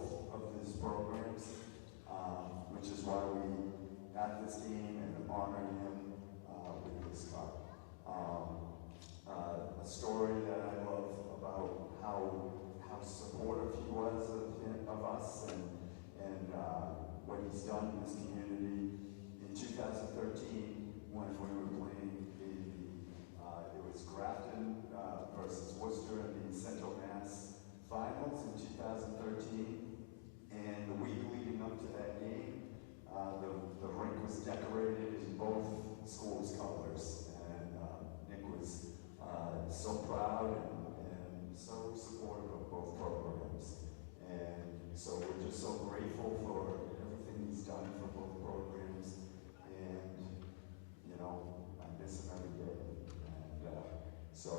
both of these programs, which is why we got this game and honored him with this cup. A story that I love about how supportive he was of us and what he's done in this community. In 2013, when we were playing it was Grafton versus Worcester in the Central Mass Finals in 2013, and the week leading up to that game, the rink was decorated in both schools' colors, and Nick was so proud and so supportive of both programs. And so we're just so grateful for everything he's done for both programs, and you know, I miss him every day. And so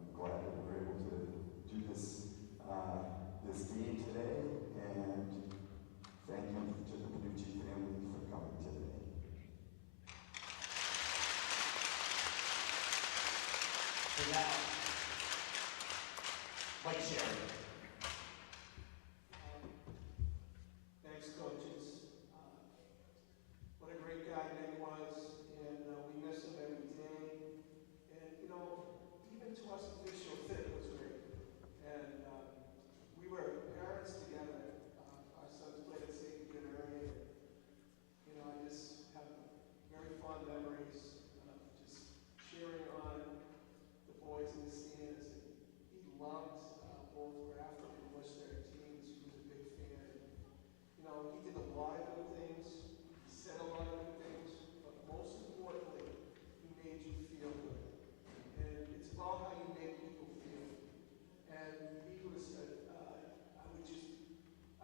I'm glad that we're able to do this this game today, and thank you to the Penucci family for coming today. And now, Mike Sherry. Thanks, coaches. What a great guy Nick was, and we miss him every day. And you know, even to us officials, it was great. And we were parents together. Our sons played at St. Peter area. You know, I just have very fond memories of just cheering on the boys in the stands. And he loved both Grafton and Worcester teams. He was a big fan. You know, he did a lot of good things. He said a lot of good things. But most importantly, he made you feel good. And it's about how you make people feel. And he was,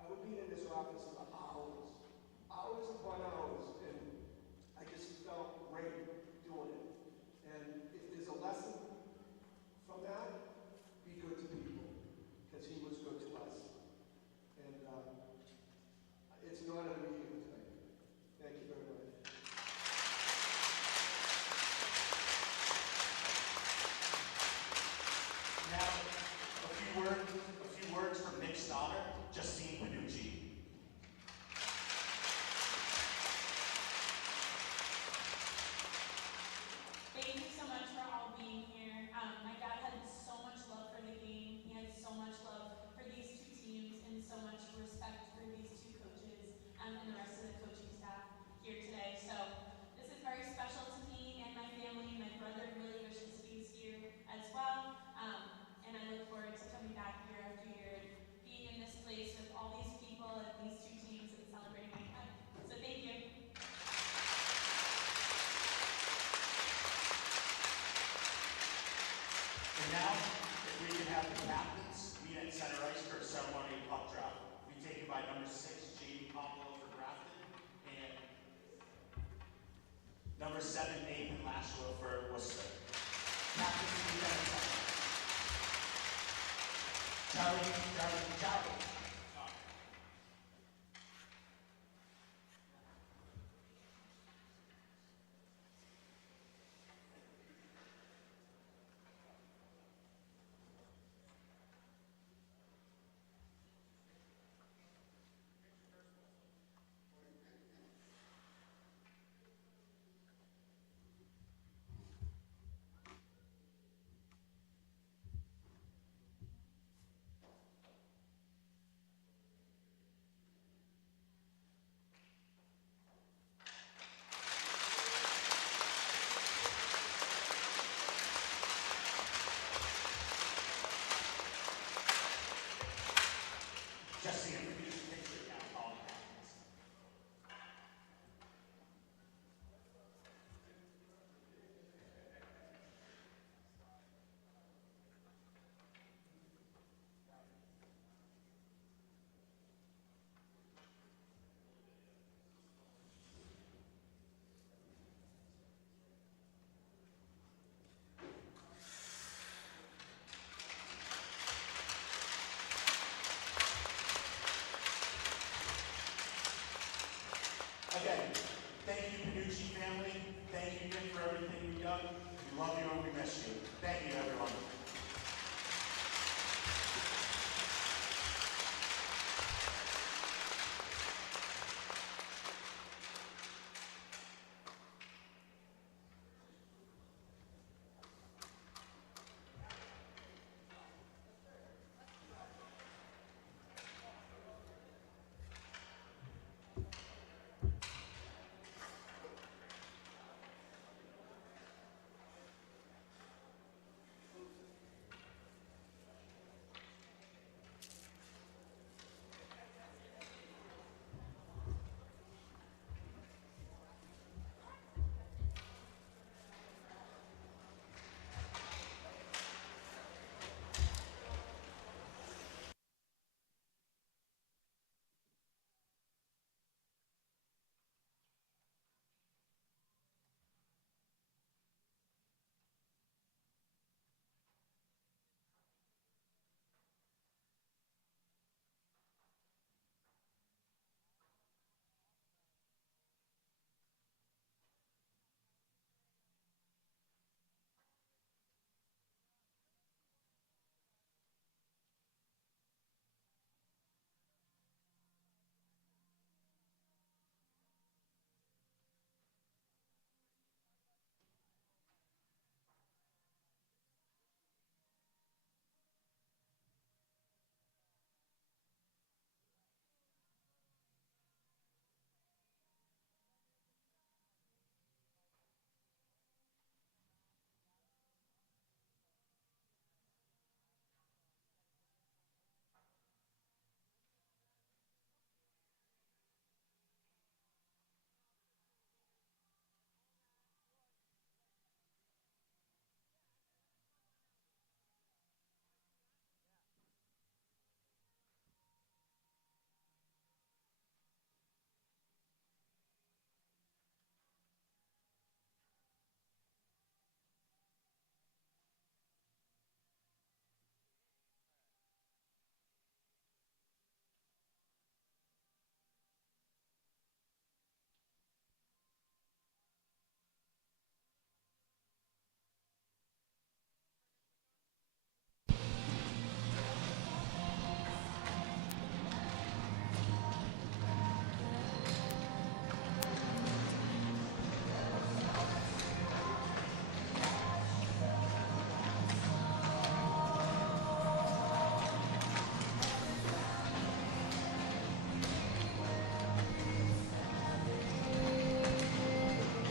I would be in his office for hours upon hours, and I just felt great doing it. And if there's a lesson from that, be good to people, because he was good to us. And it's an honor to be here tonight. Thank you very much. Now, a few words from Nick's daughter, Justine Penucci. Thank you so much for all being here. My dad had so much love for the game. He had so much love for these two teams and so much respect for these two coaches and the rest of the coaching staff here today. So this is very special to me and my family. My brother really wishes he was here as well. And I look forward to coming back year after year and being in this place with all these people and these two teams and celebrating my cup. So thank you. And now, if we can have the captains meet at center ice for a ceremonial puck drop. Be taken by number 6, Penucci Cup for Grafton, and number 7, Nathan Lashua for Worcester. Captains meet at center. Charlie.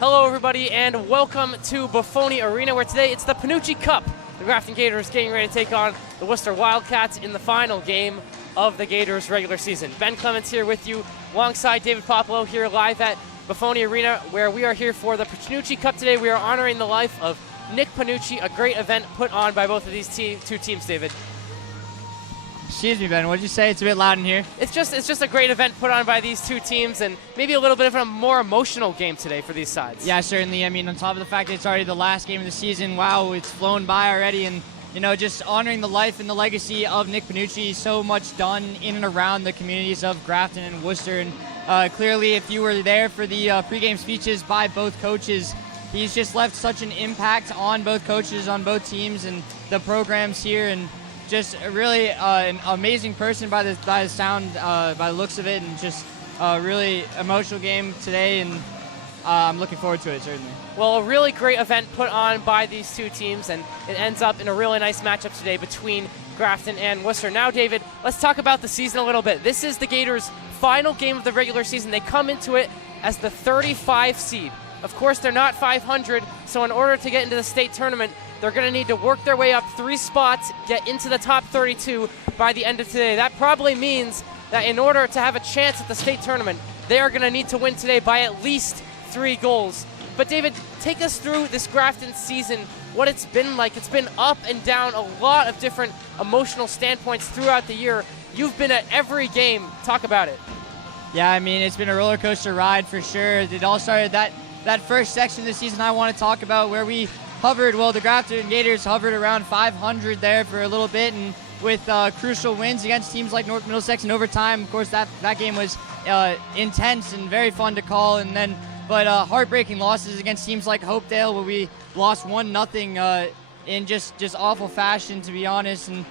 Hello, everybody, and welcome to Buffone Arena, where today it's the Penucci Cup. The Grafton Gators getting ready to take on the Worcester Wildcats in the final game of the Gators regular season. Ben Clements here with you, alongside David Puopolo, here live at Buffone Arena, where we are here for the Penucci Cup today. We are honoring the life of Nick Penucci, a great event put on by both of these two teams, David. Excuse me, Ben. What did you say? It's a bit loud in here. It's just a great event put on by these two teams, and maybe a little bit of a more emotional game today for these sides. Yeah, certainly. I mean, on top of the fact that it's already the last game of the season, wow, it's flown by already, and just honoring the life and the legacy of Nick Penucci. So much done in and around the communities of Grafton and Worcester, and clearly, if you were there for the pregame speeches by both coaches, he's just left such an impact on both coaches, on both teams, and the programs here, and just really an amazing person by the sound, by the looks of it, and just a really emotional game today, and I'm looking forward to it, certainly. Well, a really great event put on by these two teams, and it ends up in a really nice matchup today between Grafton and Worcester. Now, David, let's talk about the season a little bit. This is the Gators' final game of the regular season. They come into it as the 35 seed. Of course, they're not 500, so in order to get into the state tournament, they're going to need to work their way up 3 spots, get into the top 32 by the end of today. That probably means that in order to have a chance at the state tournament, they are going to need to win today by at least 3 goals. But David, take us through this Grafton season, what it's been like. It's been up and down, a lot of different emotional standpoints throughout the year. You've been at every game. Talk about it. Yeah, I mean, it's been a roller coaster ride for sure. It all started that first section of the season I want to talk about, where we hovered, well, the Grafton Gators hovered around 500 there for a little bit, and with crucial wins against teams like North Middlesex in overtime. Of course, that game was intense and very fun to call, but heartbreaking losses against teams like Hopedale, where we lost 1-0 in just awful fashion, to be honest. And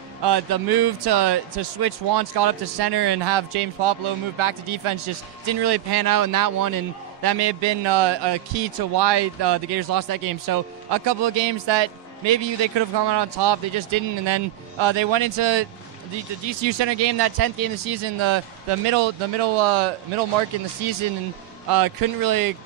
the move to switch Juan Scott up to center and have James Puopolo move back to defense just didn't really pan out in that one, and that may have been a key to why the Gators lost that game. So a couple of games that maybe they could have come out on top, they just didn't. And then they went into the DCU Center game, that 10th game of the season, the middle mark in the season, and didn't really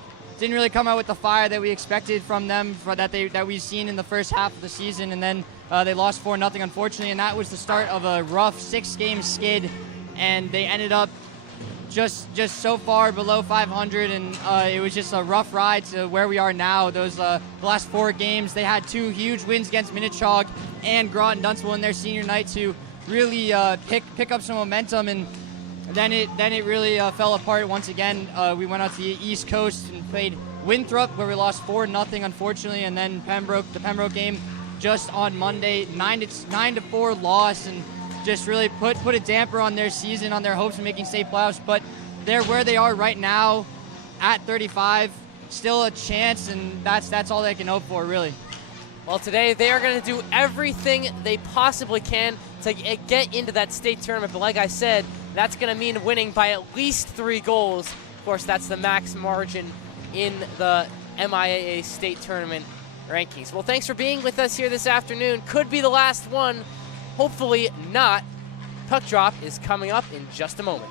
come out with the fire that we expected from them, that we've seen in the first half of the season. And then they lost 4-0, unfortunately, and that was the start of a rough 6-game skid, and they ended up just so far below 500, and it was just a rough ride to where we are now. Those the last 4 games, they had 2 huge wins against Minnechaug and Groton Dunstable in their senior night to really pick up some momentum, and then it really fell apart once again. We went out to the East Coast and played Winthrop, where we lost 4-0, unfortunately, and then the Pembroke game just on Monday, 9-4 loss, and just really put a damper on their season, on their hopes of making state playoffs. But they're where they are right now at 35, still a chance, and that's all they can hope for, really. Well, today they are going to do everything they possibly can to get into that state tournament. But like I said, that's going to mean winning by at least 3 goals. Of course, that's the max margin in the MIAA state tournament rankings. Well, thanks for being with us here this afternoon. Could be the last one. Hopefully not. Puck drop is coming up in just a moment.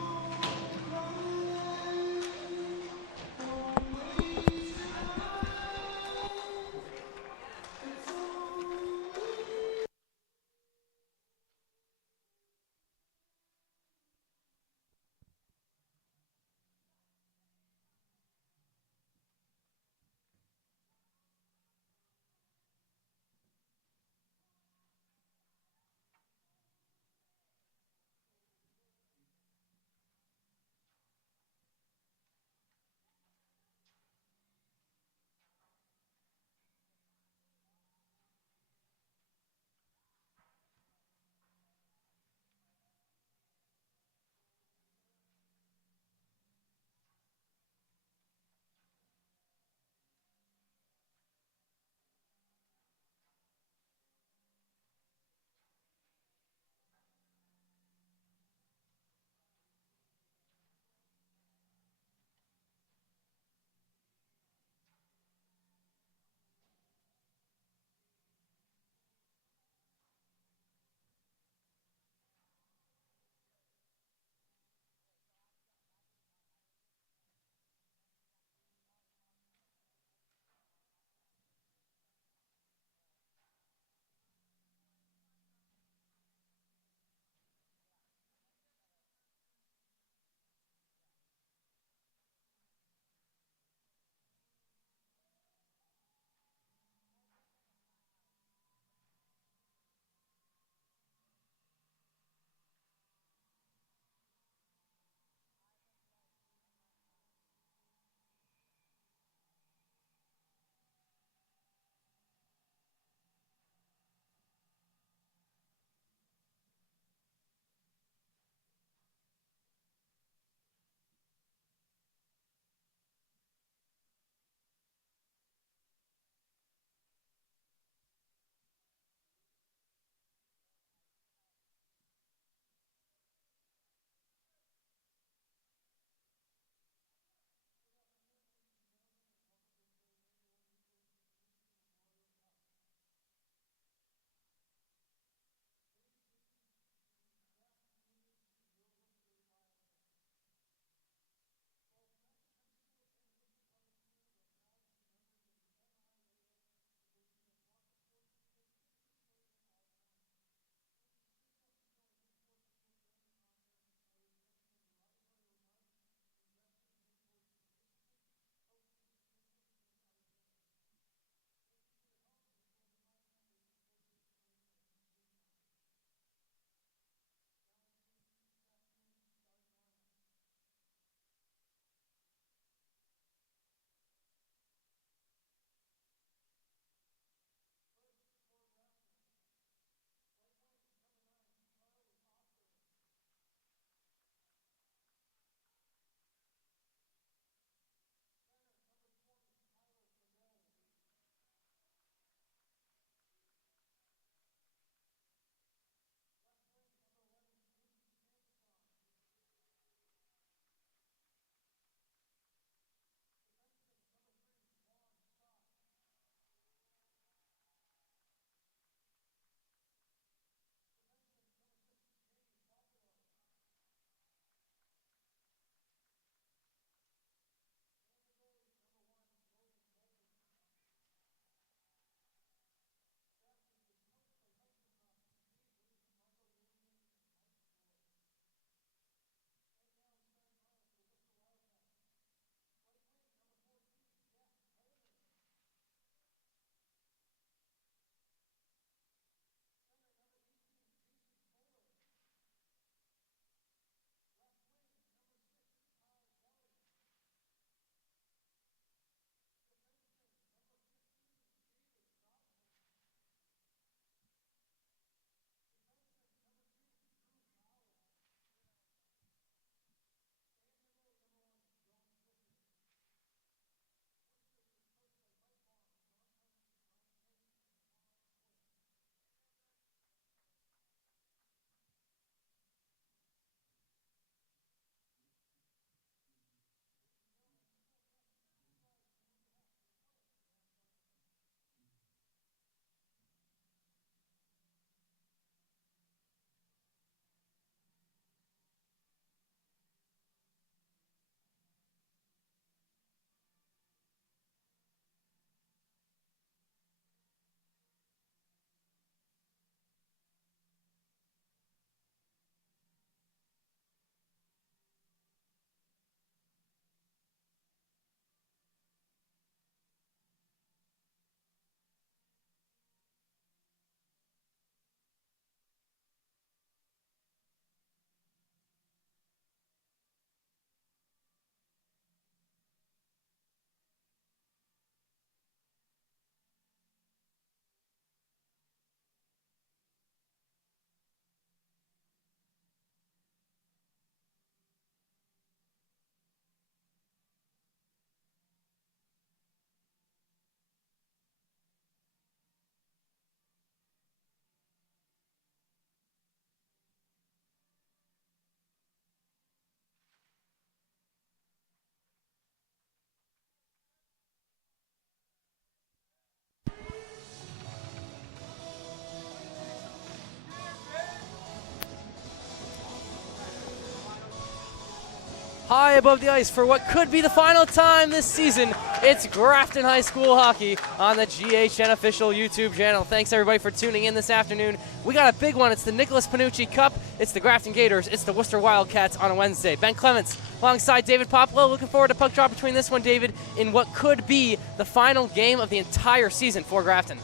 high above the ice for what could be the final time this season. It's Grafton High School hockey on the GHN official YouTube channel. Thanks everybody for tuning in this afternoon. We got a big one. It's the Nicholas Penucci Cup. It's the Grafton Gators. It's the Worcester Wildcats on a Wednesday. Ben Clements alongside David Puopolo. Looking forward to puck drop between this one, David, in what could be the final game of the entire season for Grafton.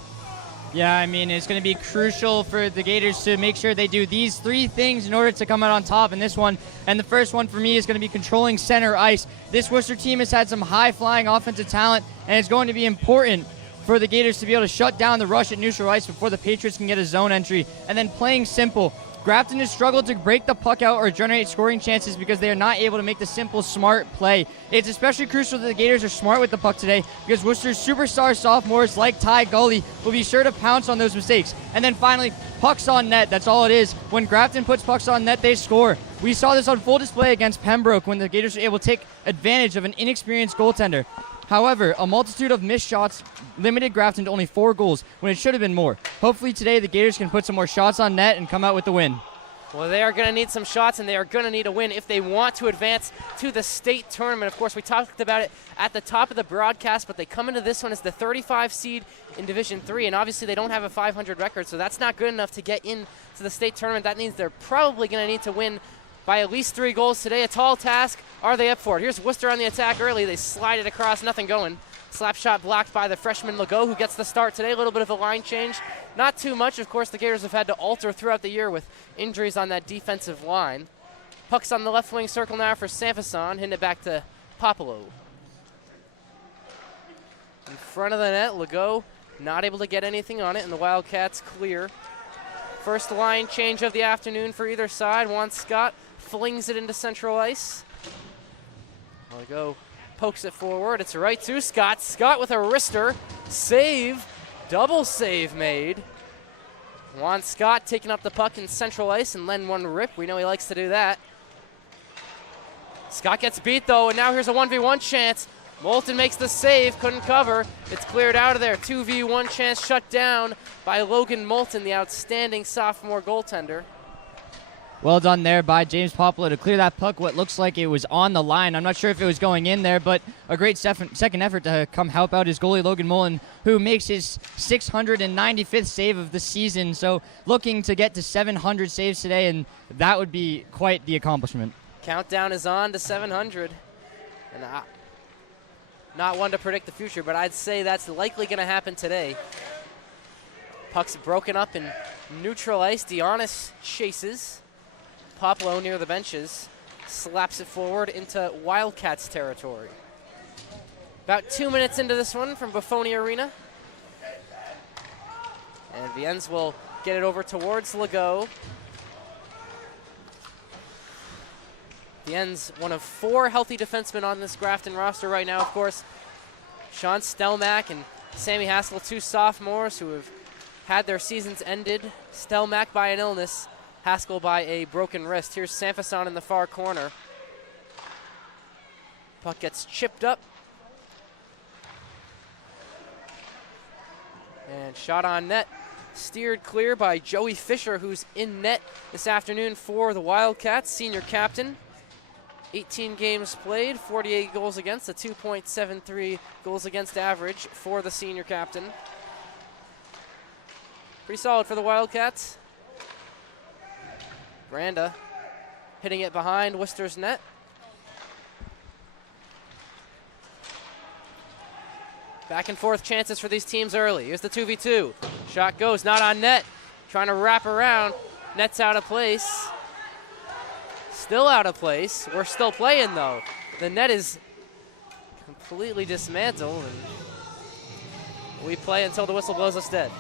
Yeah, I mean, it's going to be crucial for the Gators to make sure they do these three things in order to come out on top in this one. And the first one for me is going to be controlling center ice. This Worcester team has had some high-flying offensive talent, and it's going to be important for the Gators to be able to shut down the rush at neutral ice before the Patriots can get a zone entry. And then playing simple. Grafton has struggled to break the puck out or generate scoring chances because they are not able to make the simple, smart play. It's especially crucial that the Gators are smart with the puck today because Worcester's superstar sophomores like Ty Gully will be sure to pounce on those mistakes. And then finally, pucks on net. That's all it is. When Grafton puts pucks on net, they score. We saw this on full display against Pembroke when the Gators were able to take advantage of an inexperienced goaltender. However, a multitude of missed shots limited Grafton to only 4 goals when it should have been more. Hopefully today the Gators can put some more shots on net and come out with the win. Well, they are going to need some shots, and they are going to need a win if they want to advance to the state tournament. Of course, we talked about it at the top of the broadcast, but they come into this one as the 35 seed in Division 3, and obviously they don't have a 500 record, so that's not good enough to get into the state tournament. That means they're probably going to need to win by at least 3 goals today. A tall task. Are they up for it? Here's Worcester on the attack early. They slide it across, nothing going. Slap shot blocked by the freshman Legault, who gets the start today. A little bit of a line change. Not too much. Of course, the Gators have had to alter throughout the year with injuries on that defensive line. Puck's on the left wing circle now for Sanfison. Hitting it back to Puopolo. In front of the net, Legault not able to get anything on it, and the Wildcats clear. First line change of the afternoon for either side. Juan Scott flings it into central ice. Legault pokes it forward. It's right to Scott. Scott with a wrister. Save. Double save made. Juan Scott taking up the puck in central ice and letting one rip. We know he likes to do that. Scott gets beat though, and now here's a 1v1 chance. Moulton makes the save, couldn't cover. It's cleared out of there. 2v1 chance shut down by Logan Moulton, the outstanding sophomore goaltender. Well done there by James Puopolo to clear that puck. What looks like it was on the line. I'm not sure if it was going in there, but a great second effort to come help out his goalie, Logan Mullen, who makes his 695th save of the season. So looking to get to 700 saves today, and that would be quite the accomplishment. Countdown is on to 700. And not one to predict the future, but I'd say that's likely going to happen today. Puck's broken up in neutral ice. Dionis chases. Puopolo near the benches slaps it forward into Wildcats territory. About 2 minutes into this one from Buffone Arena. And the Ends will get it over towards Legault. The Ends, one of 4 healthy defensemen on this Grafton roster right now, of course. Sean Stelmack and Sammy Haskell, 2 sophomores who have had their seasons ended. Stelmack by an illness, Haskell by a broken wrist. Here's Sanfison in the far corner. Puck gets chipped up. And shot on net. Steered clear by Joey Fisher, who's in net this afternoon for the Wildcats, senior captain. 18 games played, 48 goals against, a 2.73 goals against average for the senior captain. Pretty solid for the Wildcats. Branda hitting it behind Worcester's net. Back and forth chances for these teams early. Here's the 2v2. Shot goes, not on net. Trying to wrap around. Net's out of place. Still out of place. We're still playing though. The net is completely dismantled, and we play until the whistle blows us dead.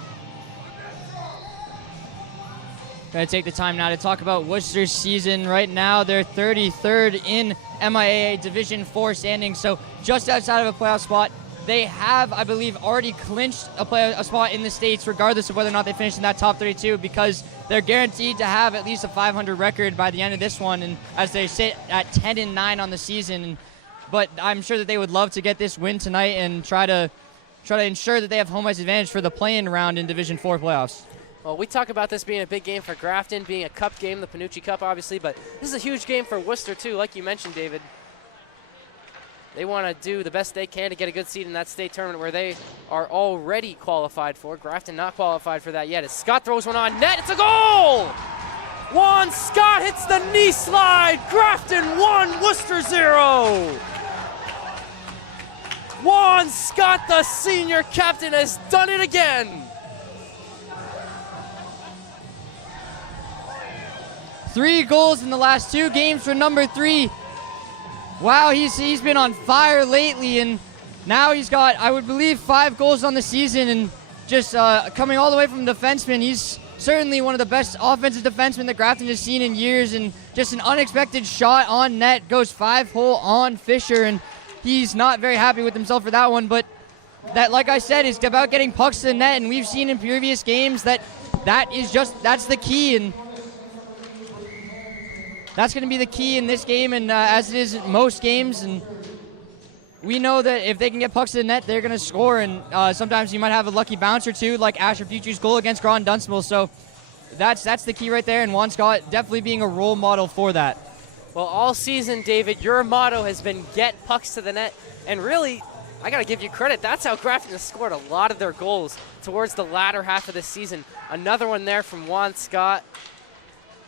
Going to take the time now to talk about Worcester's season. Right now, they're 33rd in MIAA Division 4 standings, so just outside of a playoff spot. They have, I believe, already clinched a spot in the States, regardless of whether or not they finish in that top 32, because they're guaranteed to have at least a 500 record by the end of this one, and as they sit at 10-9 on the season. But I'm sure that they would love to get this win tonight and try to ensure that they have home ice advantage for the play-in round in Division 4 playoffs. Well, we talk about this being a big game for Grafton, being a cup game, the Penucci Cup, obviously, but this is a huge game for Worcester, too, like you mentioned, David. They want to do the best they can to get a good seed in that state tournament where they are already qualified for. Grafton not qualified for that yet. As Scott throws one on net, it's a goal! Juan Scott hits the knee slide. Grafton 1, Worcester 0. Juan Scott, the senior captain, has done it again. 3 goals in the last 2 games for number 3. Wow, he's been on fire lately, and now he's got, I would believe, 5 goals on the season, and just coming all the way from defenseman. He's certainly one of the best offensive defensemen that Grafton has seen in years, and just an unexpected shot on net, goes 5-hole on Fisher, and he's not very happy with himself for that one, but that, like I said, is about getting pucks to the net, and we've seen in previous games that's the key, and that's going to be the key in this game, and as it is in most games, and we know that if they can get pucks to the net, they're going to score, and sometimes you might have a lucky bounce or two, like Asher Future's goal against Grand Dunstable, so that's the key right there, and Juan Scott definitely being a role model for that. Well, all season, David, your motto has been get pucks to the net, and really, I got to give you credit. That's how Grafton has scored a lot of their goals towards the latter half of the season. Another one there from Juan Scott.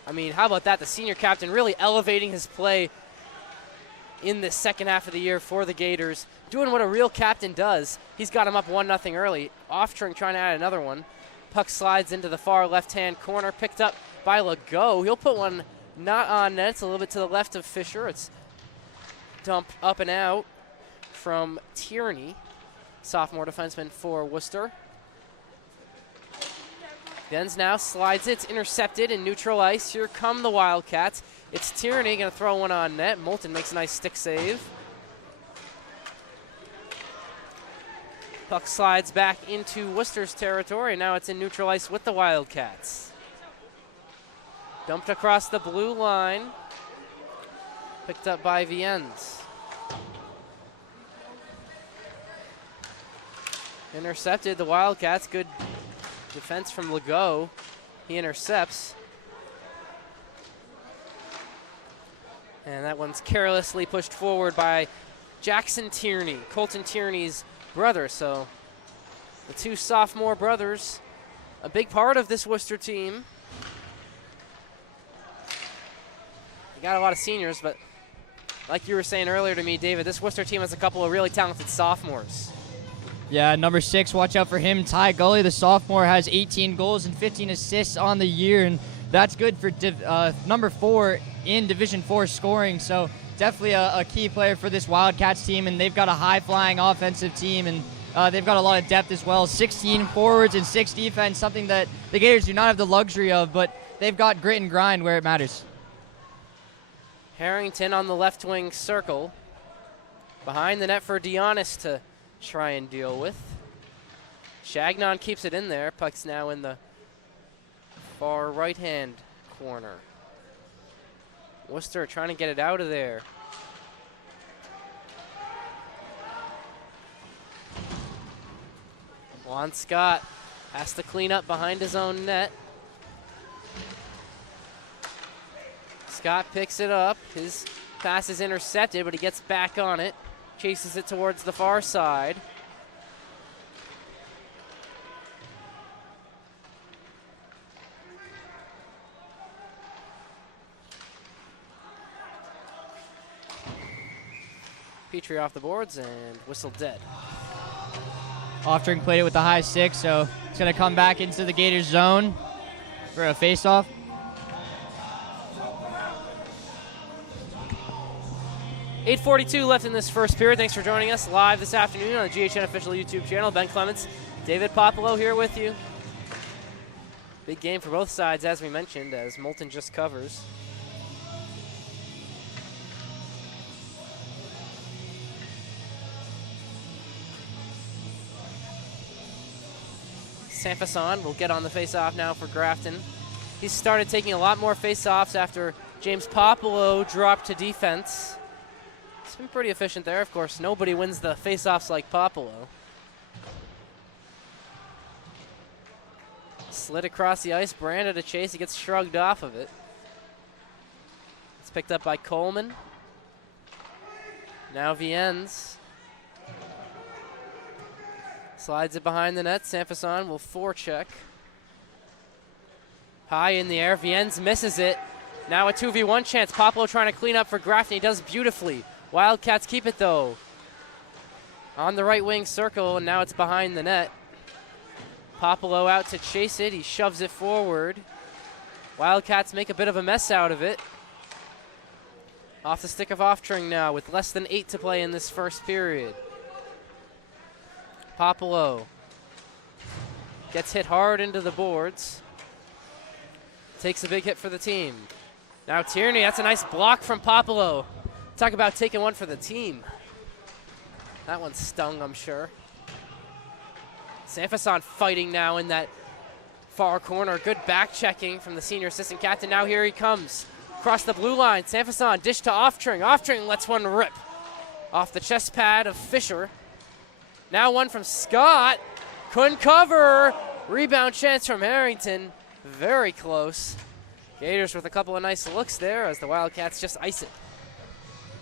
I mean, how about that? The senior captain really elevating his play in the second half of the year for the Gators, doing what a real captain does. He's got him up 1-0 early. Oftring trying to add another one. Puck slides into the far left-hand corner, picked up by Legault. He'll put one not on net. It's a little bit to the left of Fisher. It's dumped up and out from Tierney, sophomore defenseman for Worcester. Benz now slides it. It's intercepted in neutral ice. Here come the Wildcats. It's Tierney going to throw one on net. Moulton makes a nice stick save. Puck slides back into Worcester's territory, and now it's in neutral ice with the Wildcats. Dumped across the blue line. Picked up by Viennes. Intercepted the Wildcats. Good defense from Legault. He intercepts. And that one's carelessly pushed forward by Jackson Tierney, Colton Tierney's brother. So the 2 sophomore brothers, a big part of this Worcester team. You got a lot of seniors, but like you were saying earlier to me, David, this Worcester team has a couple of really talented sophomores. Yeah, number 6, watch out for him. Ty Gully, the sophomore, has 18 goals and 15 assists on the year, and that's good for number 4 in Division 4 scoring. So definitely a key player for this Wildcats team, and they've got a high-flying offensive team, and they've got a lot of depth as well. 16 forwards and 6 defense, something that the Gators do not have the luxury of, but they've got grit and grind where it matters. Harrington on the left wing circle. Behind the net for Dionis to try and deal with. Chagnon keeps it in there. Puck's now in the far right-hand corner. Worcester trying to get it out of there. Juan Scott has to clean up behind his own net. Scott picks it up. His pass is intercepted, but he gets back on it. Chases it towards the far side. Petrie off the boards and whistle dead. Oftring played it with the high 6, so it's going to come back into the Gators zone for a face-off. .8:42 left in this first period. Thanks for joining us live this afternoon on the GHN official YouTube channel. Ben Clements, David Puopolo here with you. Big game for both sides, as we mentioned, as Moulton just covers. Sanfason will get on the face-off now for Grafton. He's started taking a lot more face-offs after James Puopolo dropped to defense. He's been pretty efficient there. Of course, nobody wins the face-offs like Puopolo. Slid across the ice, Brandon to chase. He gets shrugged off of it. It's picked up by Coleman. Now Viennes slides it behind the net. Sanfason will forecheck. High in the air. Viennes misses it. Now a 2v1 chance. Puopolo trying to clean up for Grafton. He does beautifully. Wildcats keep it though. On the right wing circle, and now it's behind the net. Puopolo out to chase it. He shoves it forward. Wildcats make a bit of a mess out of it. Off the stick of Oftring now with less than 8 to play in this first period. Puopolo gets hit hard into the boards. Takes a big hit for the team. Now Tierney, that's a nice block from Puopolo. Talk about taking one for the team. That one stung, I'm sure. Sanfason fighting now in that far corner. Good back checking from the senior assistant captain. Now here he comes. Across the blue line, Sanfason dish to Oftring. Oftring lets one rip off the chest pad of Fisher. Now one from Scott. Couldn't cover. Rebound chance from Harrington. Very close. Gators with a couple of nice looks there as the Wildcats just ice it.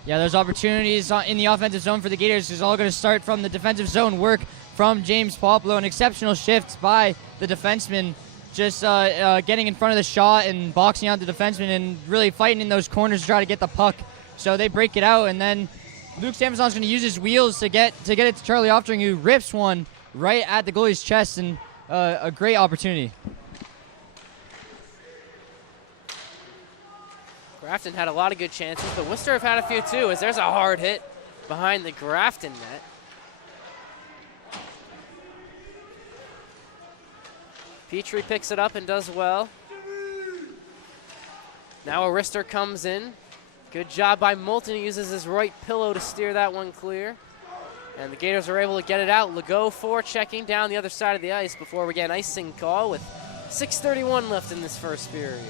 Yeah, those opportunities in the offensive zone for the Gators is all going to start from the defensive zone work from James Puopolo. An exceptional shift by the defenseman, just getting in front of the shot and boxing out the defenseman and really fighting in those corners to try to get the puck. So they break it out, and then Luke Sanfason's going to use his wheels to get it to Charlie Oftring, who rips one right at the goalie's chest, and a great opportunity. Grafton had a lot of good chances, but Worcester have had a few too, as there's a hard hit behind the Grafton net. Petrie picks it up and does well. Now Arister comes in. Good job by Moulton. He uses his right pillow to steer that one clear. And the Gators are able to get it out. Legault forechecking down the other side of the ice before we get an icing call with 6:31 left in this first period.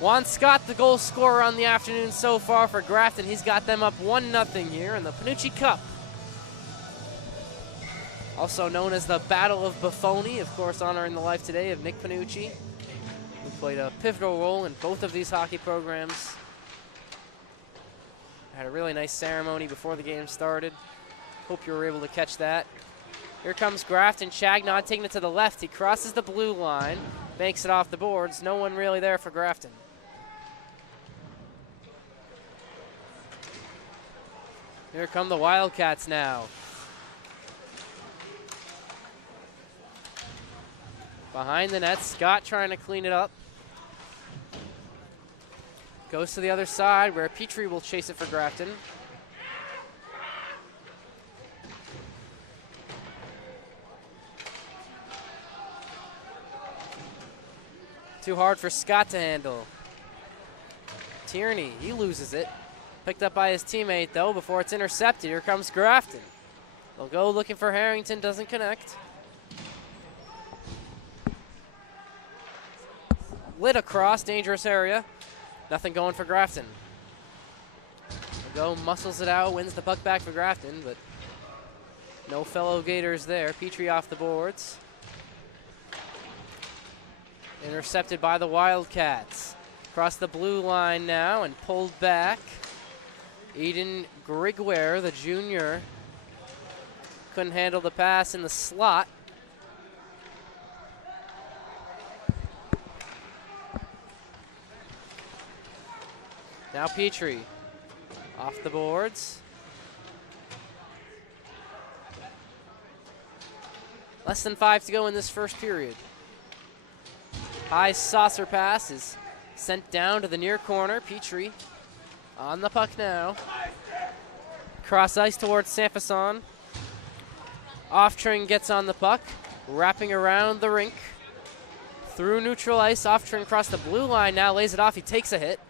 Juan Scott, the goal scorer on the afternoon so far for Grafton. He's got them up 1-0 here in the Penucci Cup. Also known as the Battle of Buffone, of course, honoring the life today of Nick Penucci, who played a pivotal role in both of these hockey programs. Had a really nice ceremony before the game started. Hope you were able to catch that. Here comes Grafton. Chagnod taking it to the left. He crosses the blue line, makes it off the boards. No one really there for Grafton. Here come the Wildcats now. Behind the net, Scott trying to clean it up. Goes to the other side where Petrie will chase it for Grafton. Too hard for Scott to handle. Tierney, he loses it. Picked up by his teammate though before it's intercepted. Here comes Grafton. They'll go looking for Harrington, doesn't connect. Lit across, dangerous area. Nothing going for Grafton. Go muscles it out, wins the puck back for Grafton, but no fellow Gators there. Petrie off the boards. Intercepted by the Wildcats. Across the blue line now and pulled back. Eden Grigware, the junior, couldn't handle the pass in the slot. Now Petrie off the boards. Less than 5 to go in this first period. High saucer pass is sent down to the near corner. Petrie on the puck now. Cross ice towards Sanfason. Oftring gets on the puck, wrapping around the rink. Through neutral ice, Oftring across the blue line now, lays it off, he takes a hit.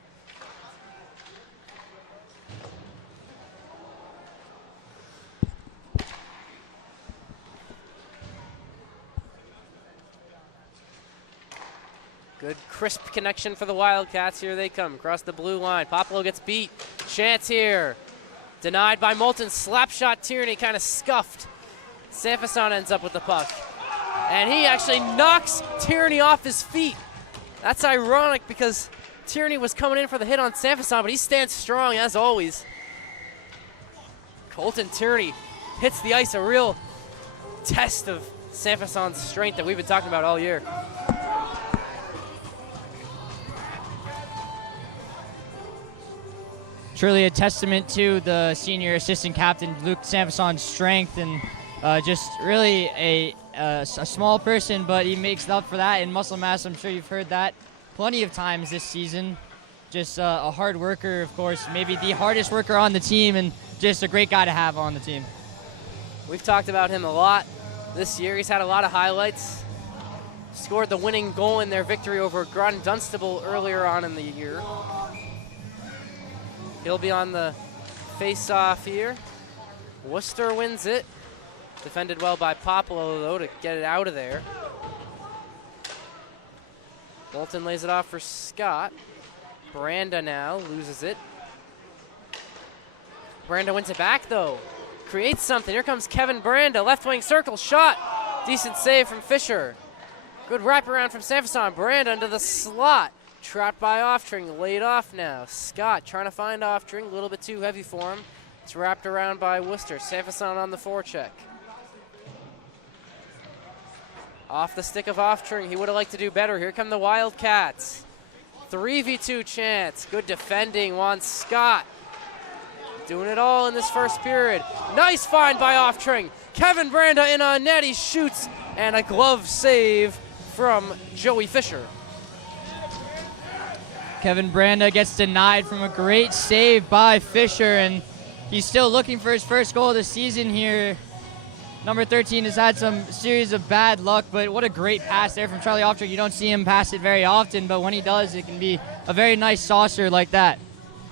Good crisp connection for the Wildcats. Here they come across the blue line. Puopolo gets beat. Chance here. Denied by Moulton. Slap shot. Tierney kind of scuffed. Sanfason ends up with the puck. And he actually knocks Tierney off his feet. That's ironic because Tierney was coming in for the hit on Sanfeson, but he stands strong as always. Colton Tierney hits the ice, a real test of Sanfeson's strength that we've been talking about all year. Truly a testament to the senior assistant captain, Luke Sanfeson's strength, and just really a small person, but he makes up for that in muscle mass. I'm sure you've heard that plenty of times this season. Just a hard worker, of course, maybe the hardest worker on the team, and just a great guy to have on the team. We've talked about him a lot this year. He's had a lot of highlights. Scored the winning goal in their victory over Groton Dunstable earlier on in the year. He'll be on the face-off here. Worcester wins it. Defended well by Puopolo, though, to get it out of there. Bolton lays it off for Scott. Branda now loses it. Branda wins it back, though. Creates something. Here comes Kevin Branda. Left wing circle shot. Decent save from Fisher. Good wraparound from Sanfeson. Branda into the slot. Trapped by Oftring. Laid off now. Scott trying to find Oftring. A little bit too heavy for him. It's wrapped around by Worcester. Sanfeson on the forecheck. Off the stick of Oftring. He would have liked to do better. Here come the Wildcats. 3v2 chance. Good defending. Juan Scott doing it all in this first period. Nice find by Oftring. Kevin Branda in on net. He shoots, and a glove save from Joey Fisher. Kevin Branda gets denied from a great save by Fisher, and he's still looking for his first goal of the season here. Number 13 has had some series of bad luck, but what a great pass there from Charlie Oftring. You don't see him pass it very often, but when he does, it can be a very nice saucer like that.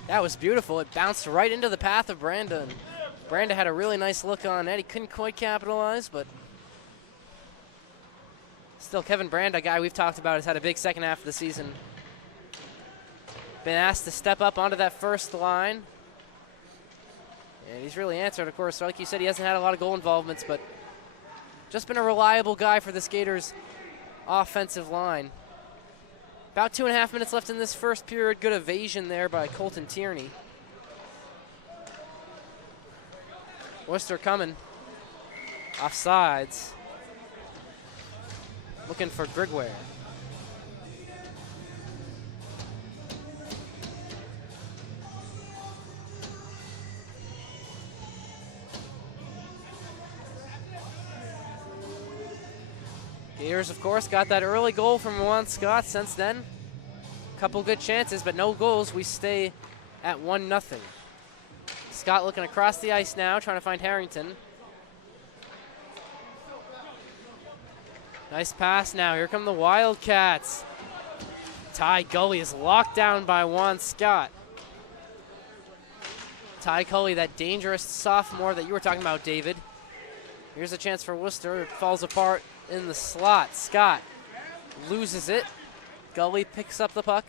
That was beautiful. It bounced right into the path of Branda. And Branda had a really nice look on it. He couldn't quite capitalize, but still Kevin Branda, a guy we've talked about, has had a big second half of the season. Been asked to step up onto that first line. And he's really answered, of course. Like you said, he hasn't had a lot of goal involvements, but just been a reliable guy for this Gators offensive line. About 2.5 minutes left in this first period. Good evasion there by Colton Tierney. Worcester coming. Offsides. Looking for Grigware. Gators, of course, got that early goal from Juan Scott. Since then, couple good chances, but no goals. We stay at 1-0. Scott looking across the ice now, trying to find Harrington. Nice pass now. Here come the Wildcats. Ty Gully is locked down by Juan Scott. Ty Gully, that dangerous sophomore that you were talking about, David. Here's a chance for Worcester. It falls apart in the slot. Scott loses it. Gully picks up the puck,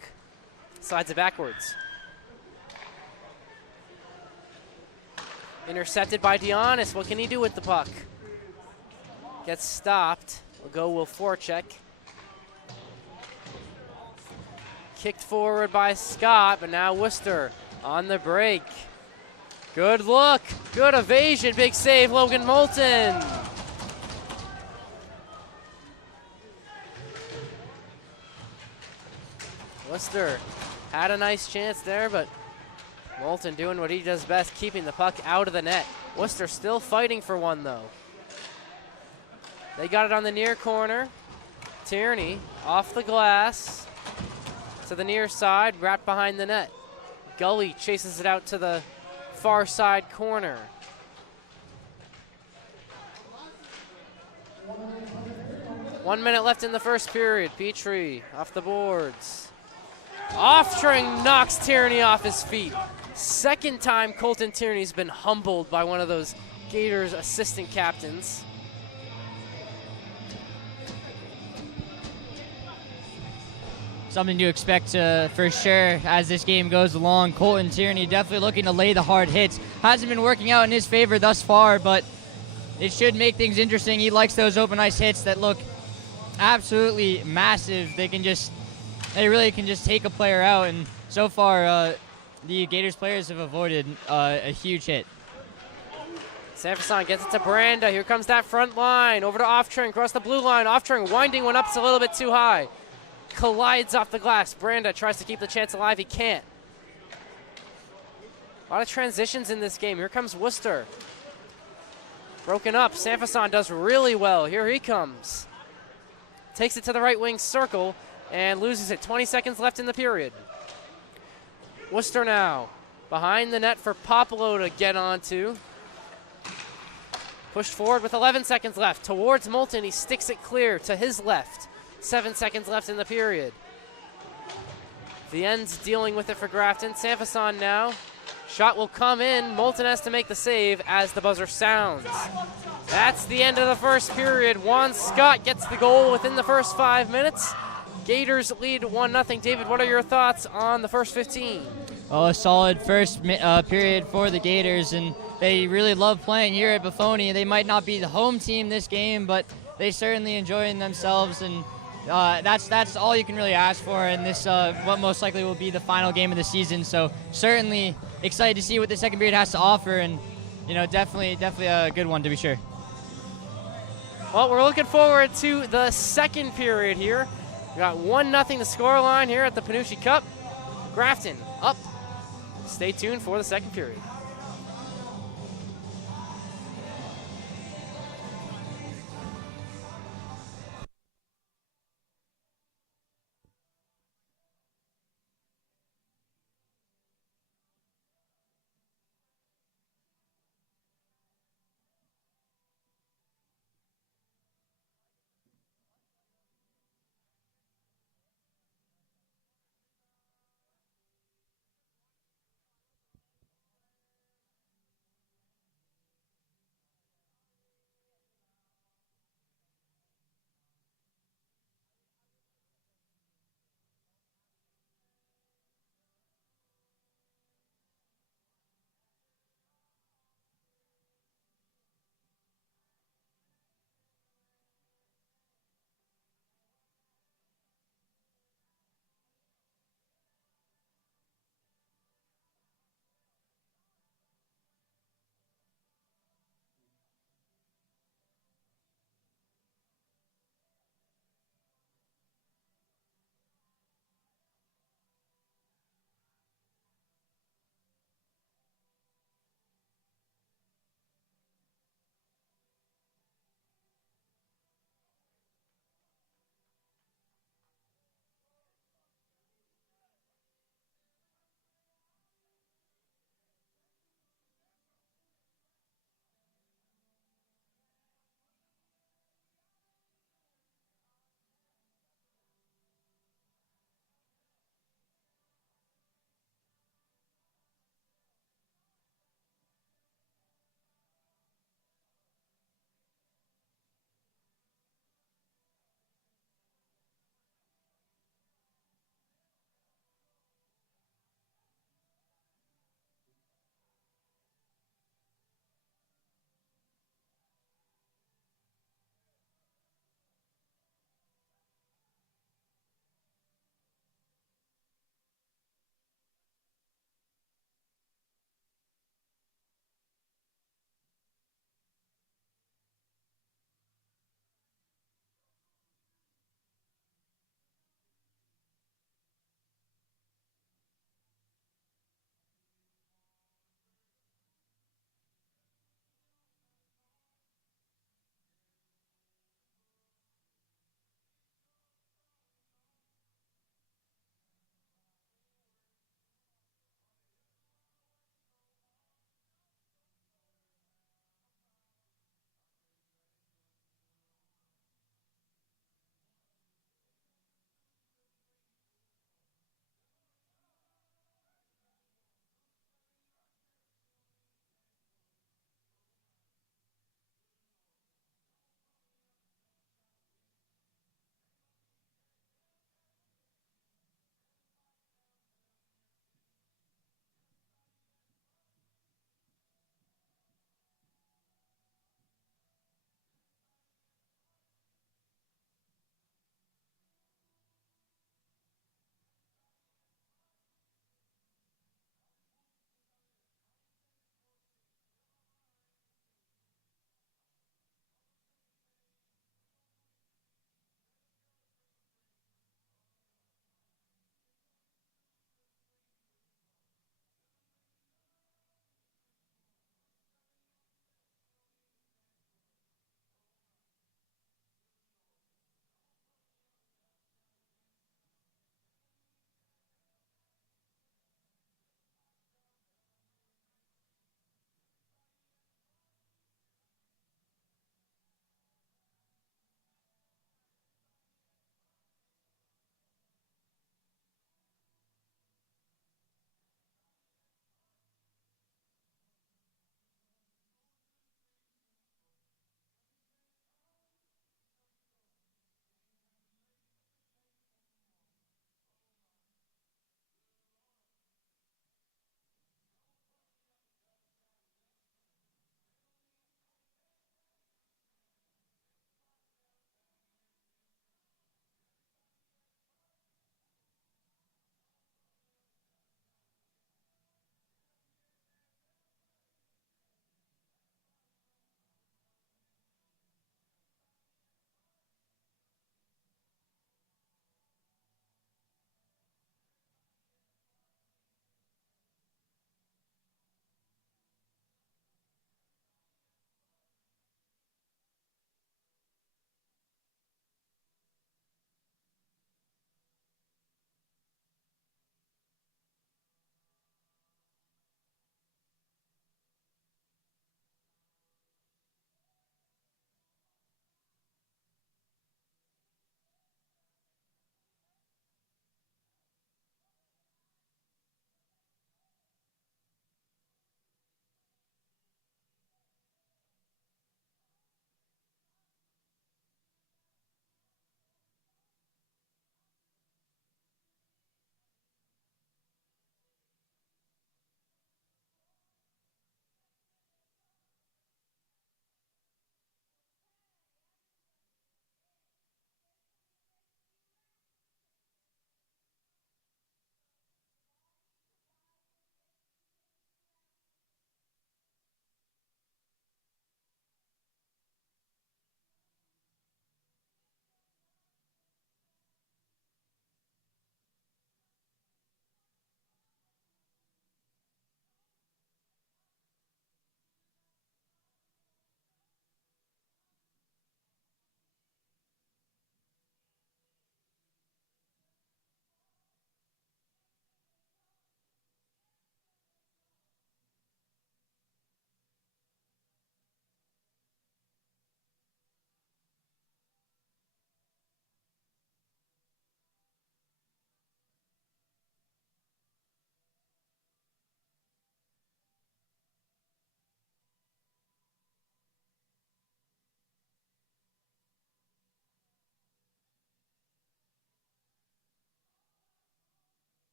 slides it backwards. Intercepted by Dionis. What can he do with the puck? Gets stopped. Will forecheck. Kicked forward by Scott, but now Worcester on the break. Good look, good evasion, big save, Logan Moulton. Worcester had a nice chance there, but Moulton doing what he does best, keeping the puck out of the net. Worcester still fighting for one, though. They got it on the near corner. Tierney off the glass to the near side, wrapped behind the net. Gully chases it out to the far side corner. One minute left in the first period. Petrie off the boards. Oftring knocks Tierney off his feet. Second time Colton Tierney's been humbled by one of those Gators assistant captains. Something to expect for sure as this game goes along. Colton Tierney definitely looking to lay the hard hits. Hasn't been working out in his favor thus far, but it should make things interesting. He likes those open ice hits that look absolutely massive. They can just they really can just take a player out, and so far the Gators players have avoided a huge hit. Sanderson gets it to Branda. Here comes that front line. Over to Oftring, across the blue line. Oftring winding one up, it's a little bit too high. Collides off the glass. Branda tries to keep the chance alive. He can't. A lot of transitions in this game. Here comes Worcester. Broken up. Sanderson does really well. Here he comes. Takes it to the right wing circle and loses it. 20 seconds left in the period. Worcester now behind the net for Puopolo to get onto. Pushed forward with 11 seconds left. Towards Moulton, he sticks it clear to his left. 7 seconds left in the period. The end's dealing with it for Grafton. Sanderson now. Shot will come in. Moulton has to make the save as the buzzer sounds. That's the end of the first period. Juan Scott gets the goal within the first 5 minutes. Gators lead 1-0. David, what are your thoughts on the first 15? Oh, a solid first period for the Gators, and they really love playing here at Buffone. They might not be the home team this game, but they certainly enjoying themselves, and that's all you can really ask for in this what most likely will be the final game of the season. So certainly excited to see what the second period has to offer, and definitely a good one to be sure. Well, we're looking forward to the second period here. We got 1-0 the score line here at the Penucci Cup. Grafton up. Stay tuned for the second period.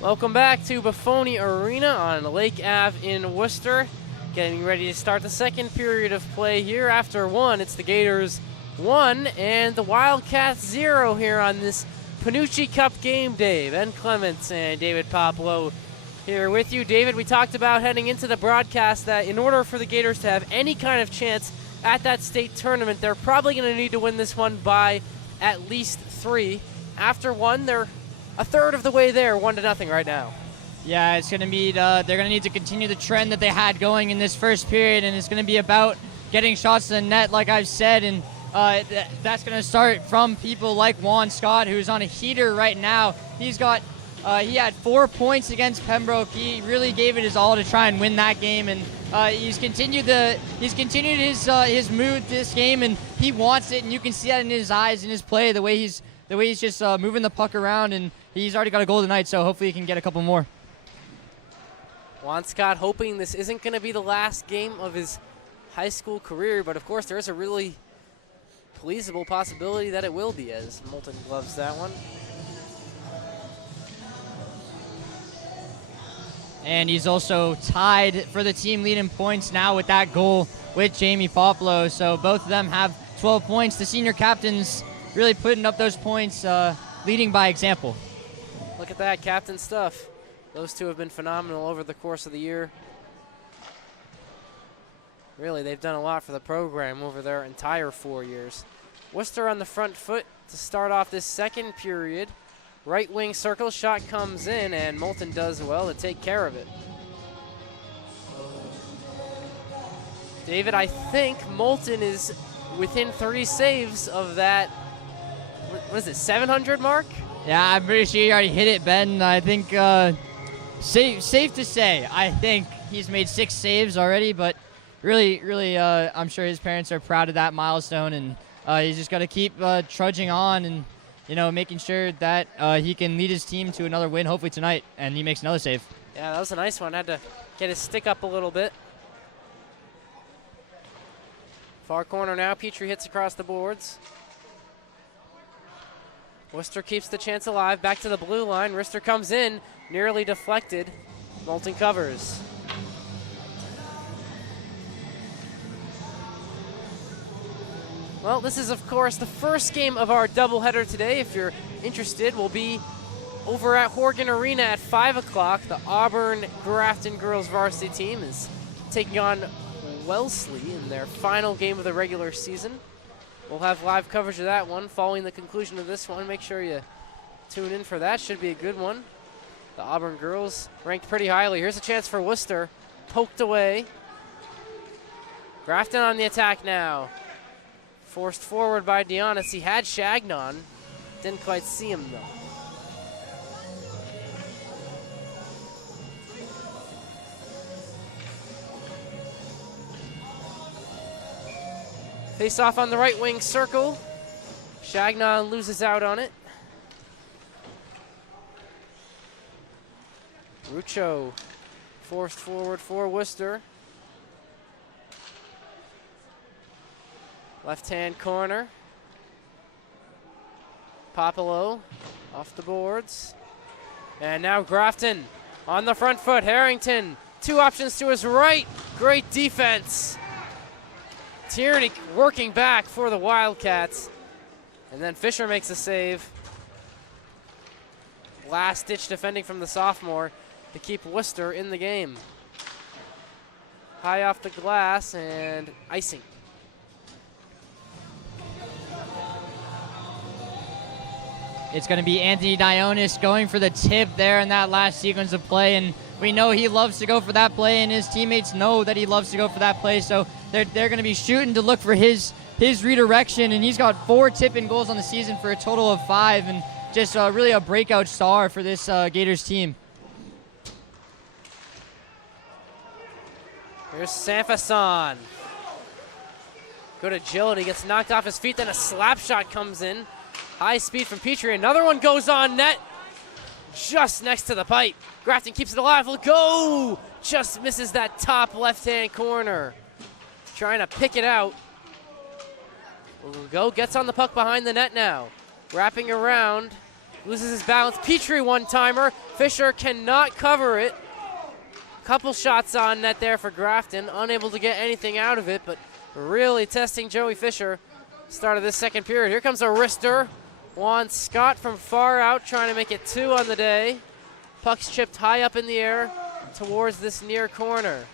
Welcome back to Buffone Arena on Lake Ave in Worcester. Getting ready to start the second period of play here. After one, it's the Gators 1 and the Wildcats 0 here on this Penucci Cup game day. Ben Clements and David Puopolo here with you. David, we talked about heading into the broadcast that in order for the Gators to have any kind of chance at that state tournament, they're probably going to need to win this one by at least 3. After one, they're a third of the way there, 1-0 right now. Yeah, it's going to be, they're going to need to continue the trend that they had going in this first period, and it's going to be about getting shots to the net, like I've said, and that's going to start from people like Juan Scott, who's on a heater right now. He had 4 points against Pembroke. He really gave it his all to try and win that game, and he's continued his mood this game, and he wants it, and you can see that in his eyes, in his play, the way he's just moving the puck around, and he's already got a goal tonight, so hopefully he can get a couple more. Juan Scott hoping this isn't going to be the last game of his high school career, but of course there is a really pleasable possibility that it will be, as Moulton gloves that one. And he's also tied for the team lead in points now with that goal with Jamie Puopolo, so both of them have 12 points. The senior captains really putting up those points, leading by example. Look at that captain stuff. Those two have been phenomenal over the course of the year. Really, they've done a lot for the program over their entire 4 years. Worcester on the front foot to start off this second period. Right wing circle, shot comes in, and Moulton does well to take care of it. David, I think Moulton is within 30 saves of that, what is it, 700 mark? Yeah, I'm pretty sure you already hit it, Ben. I think safe to say, I think he's made 6 saves already, but really, I'm sure his parents are proud of that milestone, and he's just got to keep trudging on and, making sure that he can lead his team to another win, hopefully tonight, and he makes another save. Yeah, that was a nice one. Had to get his stick up a little bit. Far corner now. Petrie hits across the boards. Worcester keeps the chance alive. Back to the blue line. Worcester comes in. Nearly deflected. Moulton covers. Well, this is, of course, the first game of our doubleheader today. If you're interested, we'll be over at Horgan Arena at 5 o'clock. The Auburn Grafton girls varsity team is taking on Wellesley in their final game of the regular season. We'll have live coverage of that one following the conclusion of this one. Make sure you tune in for that. Should be a good one. The Auburn girls ranked pretty highly. Here's a chance for Worcester. Poked away. Grafton on the attack now. Forced forward by Dionis. He had Shagnon. Didn't quite see him, though. Face off on the right wing circle. Shagnon loses out on it. Rucho forced forward for Worcester. Left-hand corner. Puopolo off the boards. And now Grafton on the front foot. Harrington, 2 options to his right. Great defense. Tierney working back for the Wildcats. And then Fisher makes a save. Last-ditch defending from the sophomore to keep Worcester in the game. High off the glass and icing. It's going to be Anthony Dionis going for the tip there in that last sequence of play, and we know he loves to go for that play, and his teammates know that he loves to go for that play, so they're going to be shooting to look for his redirection, and he's got 4 tip-in goals on the season for a total of 5, and just really a breakout star for this Gators team. Here's Sanfason. Good agility, gets knocked off his feet, then a slap shot comes in. High speed from Petrie. Another one goes on net. Just next to the pipe. Grafton keeps it alive. Will go. Just misses that top left-hand corner. Trying to pick it out. Will go. Gets on the puck behind the net now. Wrapping around Loses his balance. Petrie one-timer. Fisher cannot cover it. Couple shots on net there for Grafton. Unable to get anything out of it, but really testing Joey Fisher. Start of this second period. Here comes a wrister. Juan Scott from far out trying to make it 2 on the day. Puck's chipped high up in the air towards this near corner.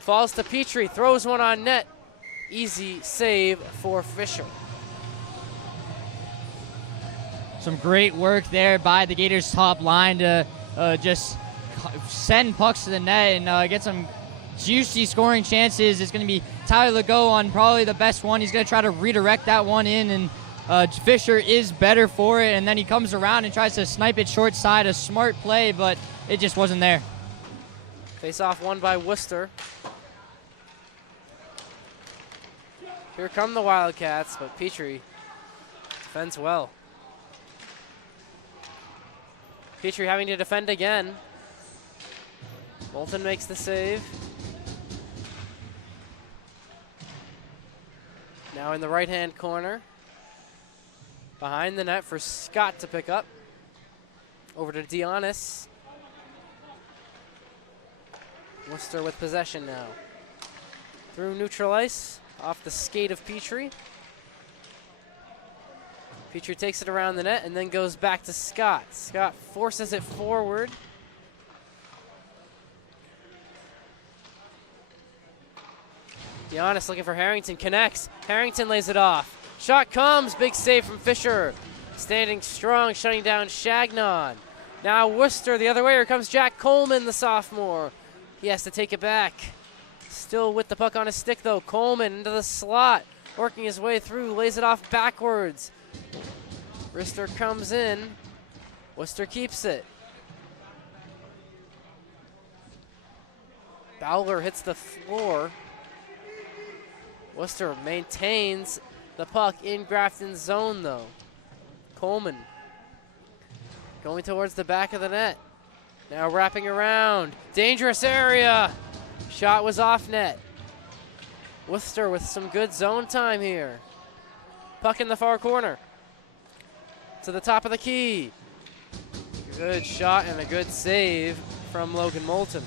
Falls to Petrie, throws one on net. Easy save for Fisher. Some great work there by the Gators top line to just send pucks to the net and get some juicy scoring chances. It's going to be Tyler Legault on probably the best one. He's going to try to redirect that one in, and Fisher is better for it, and then he comes around and tries to snipe it short side. A smart play, but it just wasn't there. Face-off won by Worcester. Here come the Wildcats, but Petrie defends well. Petrie having to defend again. Moulton makes the save. Now in the right-hand corner. Behind the net for Scott to pick up. Over to Dionis. Worcester with possession now. Through neutral ice. Off the skate of Petrie. Petrie takes it around the net and then goes back to Scott. Scott forces it forward. Giannis looking for Harrington, connects. Harrington lays it off. Shot comes, big save from Fisher. Standing strong, shutting down Chagnon. Now Worcester the other way. Here comes Jack Coleman, the sophomore. He has to take it back. Still with the puck on his stick though. Coleman into the slot, working his way through, lays it off backwards. Worcester comes in. Worcester keeps it. Bowler hits the floor. Worcester maintains the puck in Grafton's zone though. Coleman going towards the back of the net. Now wrapping around. Dangerous area. Shot was off net. Worcester with some good zone time here. Puck in the far corner. To the top of the key. Good shot and a good save from Logan Moulton.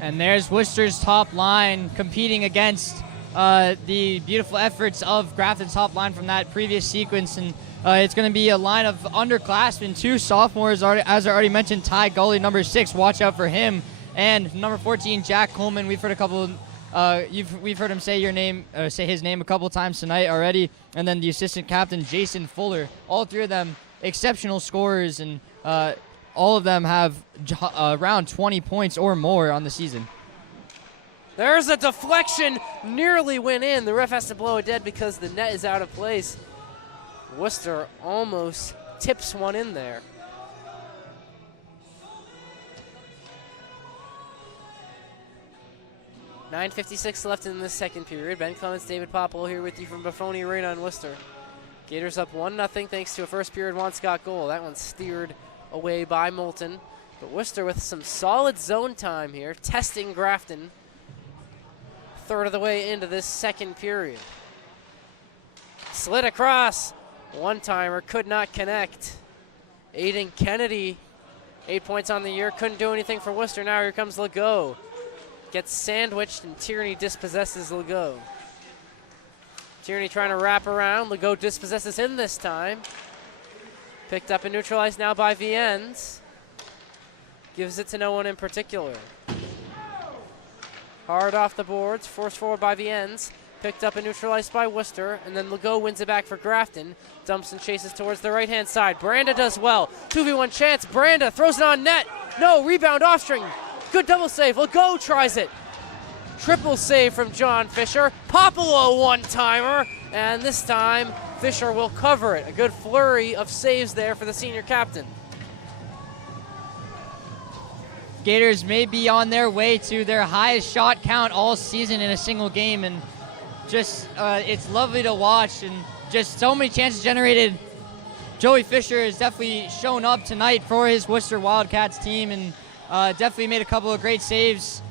And there's Worcester's top line competing against the beautiful efforts of Grafton's top line from that previous sequence. And it's going to be a line of underclassmen, 2 sophomores, as I already mentioned. Ty Gully, number 6, watch out for him. And number 14, Jack Coleman. We've heard a couple. We've heard him say his name a couple times tonight already. And then the assistant captain, Jason Fuller. All 3 of them exceptional scorers, and all of them have around 20 points or more on the season. There's a deflection, nearly went in. The ref has to blow it dead because the net is out of place. Worcester almost tips one in there. .9:56 left in the second period. Ben Clements, David Puopolo here with you from Buffone Arena in Worcester. Gators up 1-0 thanks to a first period Juan Scott goal. That one steered away by Moulton. But Worcester with some solid zone time here, testing Grafton. Third of the way into this second period. Slid across. One-timer could not connect. Aiden Kennedy, 8 points on the year, couldn't do anything for Worcester. Now here comes Legault. Gets sandwiched and Tierney dispossesses Legault. Tierney trying to wrap around. Legault dispossesses him this time. Picked up and neutralized now by Viennes. Gives it to no one in particular. Hard off the boards, forced forward by Viennes. Picked up and neutralized by Worcester, and then Legault wins it back for Grafton. Dumps and chases towards the right-hand side. Branda does well. 2v1 chance. Branda throws it on net. No, rebound off string. Good double save. Legault tries it. Triple save from John Fisher. Puopolo one-timer, and this time Fisher will cover it. A good flurry of saves there for the senior captain. Gators may be on their way to their highest shot count all season in a single game, and just it's lovely to watch, and just so many chances generated. Joey Fisher has definitely shown up tonight for his Worcester Wildcats team, and definitely made a couple of great saves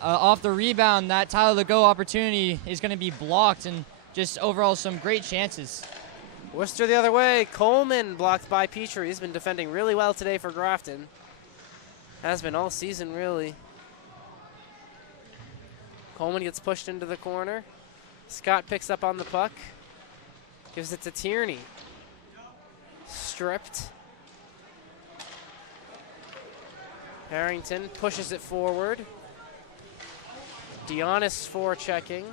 off the rebound. That Tyler Legault opportunity is going to be blocked, and just overall some great chances. Worcester the other way. Coleman blocked by Petrie. He's been defending really well today for Grafton. Has been all season, really. Coleman gets pushed into the corner. Scott picks up on the puck. Gives it to Tierney. Stripped. Harrington pushes it forward. Dionis forechecking.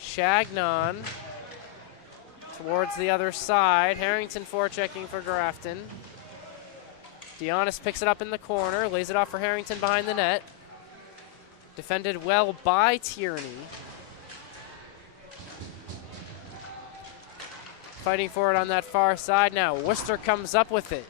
Chagnon towards the other side. Harrington forechecking for Grafton. Dionis picks it up in the corner, lays it off for Harrington behind the net. Defended well by Tierney. Fighting for it on that far side now. Worcester comes up with it.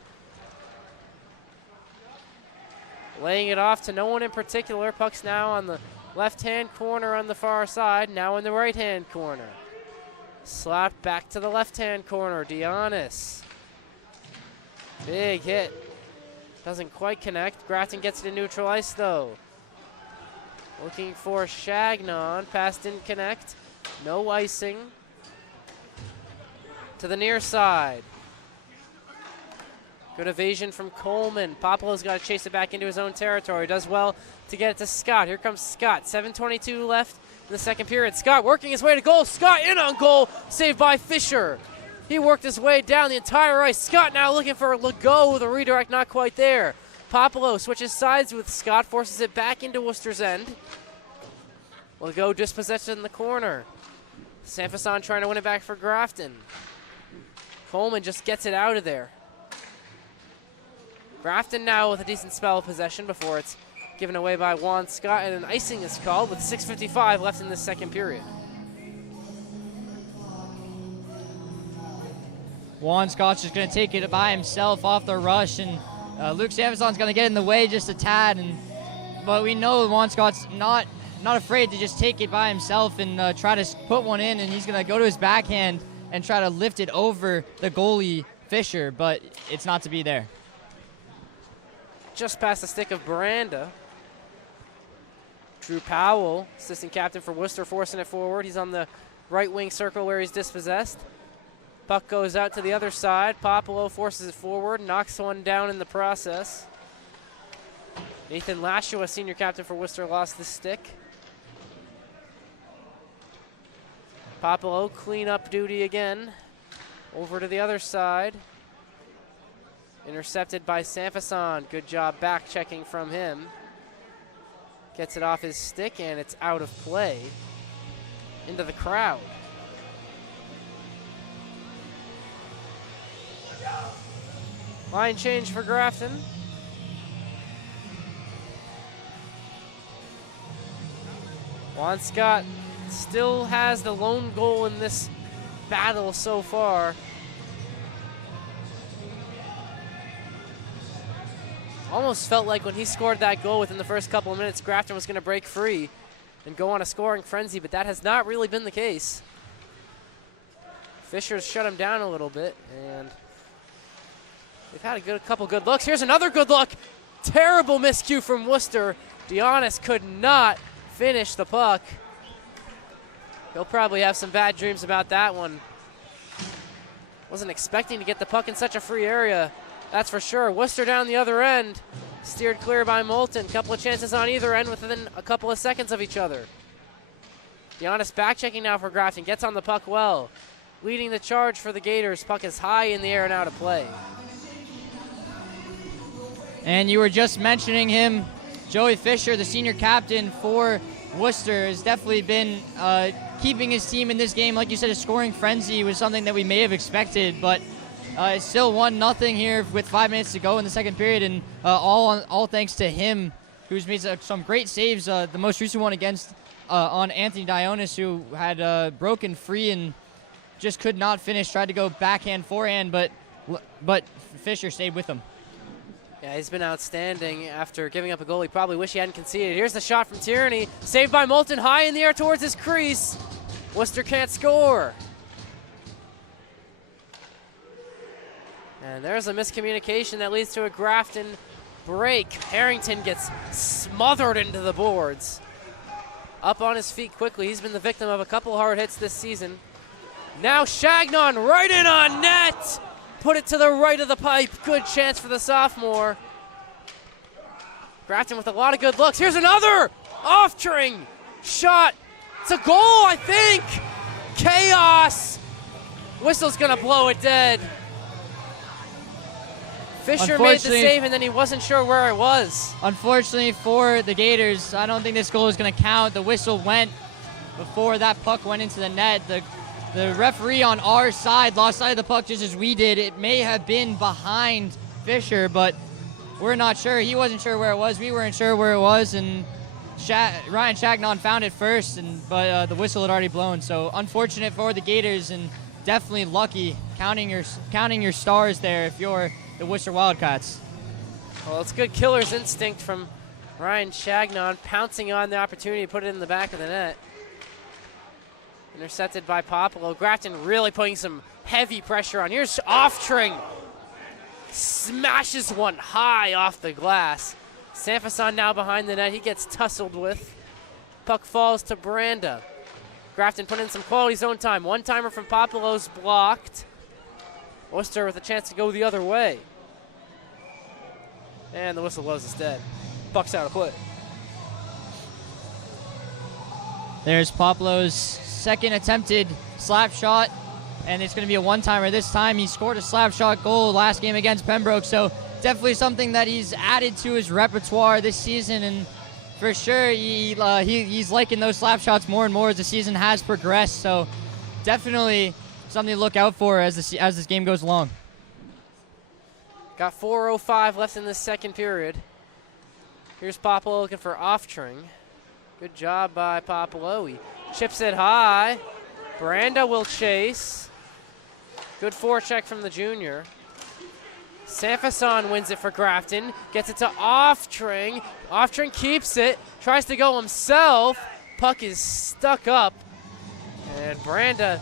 Laying it off to no one in particular. Puck's now on the left-hand corner on the far side, now in the right-hand corner. Slapped back to the left-hand corner, Dionis. Big hit. Doesn't quite connect. Grafton gets it to neutral ice, though. Looking for Chagnon. Pass didn't connect. No icing. To the near side. Good evasion from Coleman. Puopolo's got to chase it back into his own territory. Does well to get it to Scott. Here comes Scott. 7:22 left in the second period. Scott working his way to goal. Scott in on goal. Saved by Fisher. He worked his way down the entire ice. Scott now looking for Legault. The redirect not quite there. Puopolo switches sides with Scott. Forces it back into Worcester's end. Legault dispossessed in the corner. Sanfason trying to win it back for Grafton. Coleman just gets it out of there. Grafton now with a decent spell of possession before it's given away by Juan Scott, and an icing is called with 6:55 left in the second period. Juan Scott's just going to take it by himself off the rush, and Luke Sanfason's going to get in the way just a tad, but we know Juan Scott's not afraid to just take it by himself and try to put one in, and he's going to go to his backhand and try to lift it over the goalie, Fisher, but it's not to be there. Just past the stick of Miranda. Drew Powell, assistant captain for Worcester, forcing it forward. He's on the right wing circle where he's dispossessed. Puck goes out to the other side. Puopolo forces it forward, knocks one down in the process. Nathan Lashua, senior captain for Worcester, lost the stick. Puopolo, clean-up duty again. Over to the other side. Intercepted by Sanfason. Good job back-checking from him. Gets it off his stick, and it's out of play. Into the crowd. Line change for Grafton. Juan Scott still has the lone goal in this battle so far. Almost felt like when he scored that goal within the first couple of minutes, Grafton was going to break free and go on a scoring frenzy, but that has not really been the case. Fisher's shut him down a little bit, and they've had a couple good looks. Here's another good look. Terrible miscue from Worcester. Dionis could not finish the puck. He'll probably have some bad dreams about that one. Wasn't expecting to get the puck in such a free area, that's for sure. Worcester down the other end. Steered clear by Moulton. Couple of chances on either end within a couple of seconds of each other. Dionis back-checking now for Grafton. Gets on the puck well. Leading the charge for the Gators. Puck is high in the air and out of play. And you were just mentioning him. Joey Fisher, the senior captain for Worcester, has definitely been keeping his team in this game. Like you said, a scoring frenzy was something that we may have expected, but it's still 1-0 here with 5 minutes to go in the second period, and all thanks to him, who's made some great saves. The most recent one against on Anthony Dionis, who had broken free and just could not finish. Tried to go backhand, forehand, but Fisher stayed with him. Yeah, he's been outstanding after giving up a goal he probably wish he hadn't conceded. Here's the shot from Tierney. Saved by Moulton, high in the air towards his crease. Worcester can't score. And there's a miscommunication that leads to a Grafton break. Harrington gets smothered into the boards. Up on his feet quickly. He's been the victim of a couple hard hits this season. Now Chagnon right in on net. Put it to the right of the pipe. Good chance for the sophomore. Grafton with a lot of good looks. Here's another off-tring shot. It's a goal, I think. Chaos. Whistle's gonna blow it dead. Fisher made the save, and then he wasn't sure where it was. Unfortunately for the Gators, I don't think this goal is going to count. The whistle went before that puck went into the net. The referee on our side lost sight of the puck just as we did. It may have been behind Fisher, but we're not sure. He wasn't sure where it was. We weren't sure where it was, and Ryan Chagnon found it first, but the whistle had already blown. So unfortunate for the Gators, and definitely lucky counting your stars there if you're the Worcester Wildcats. Well, it's good killer's instinct from Ryan Chagnon, pouncing on the opportunity to put it in the back of the net. Intercepted by Puopolo. Grafton really putting some heavy pressure on. Here's off-tring. Smashes one high off the glass. Sanfason now behind the net. He gets tussled with. Puck falls to Branda. Grafton put in some quality zone time. One-timer from Puopolo's blocked. Worcester with a chance to go the other way. And the whistle blows instead. Puck's out of play. There's Puopolo's second attempted slap shot, and it's going to be a one-timer this time. He scored a slap shot goal last game against Pembroke, so definitely something that he's added to his repertoire this season, and for sure he's liking those slap shots more and more as the season has progressed, so definitely something to look out for as this game goes along. Got 4:05 left in the second period. Here's Puopolo looking for off-tring. Good job by Puopolo. He chips it high. Branda will chase. Good forecheck from the junior. Sanfason wins it for Grafton. Gets it to off-tring. Off-tring keeps it. Tries to go himself. Puck is stuck up. And Branda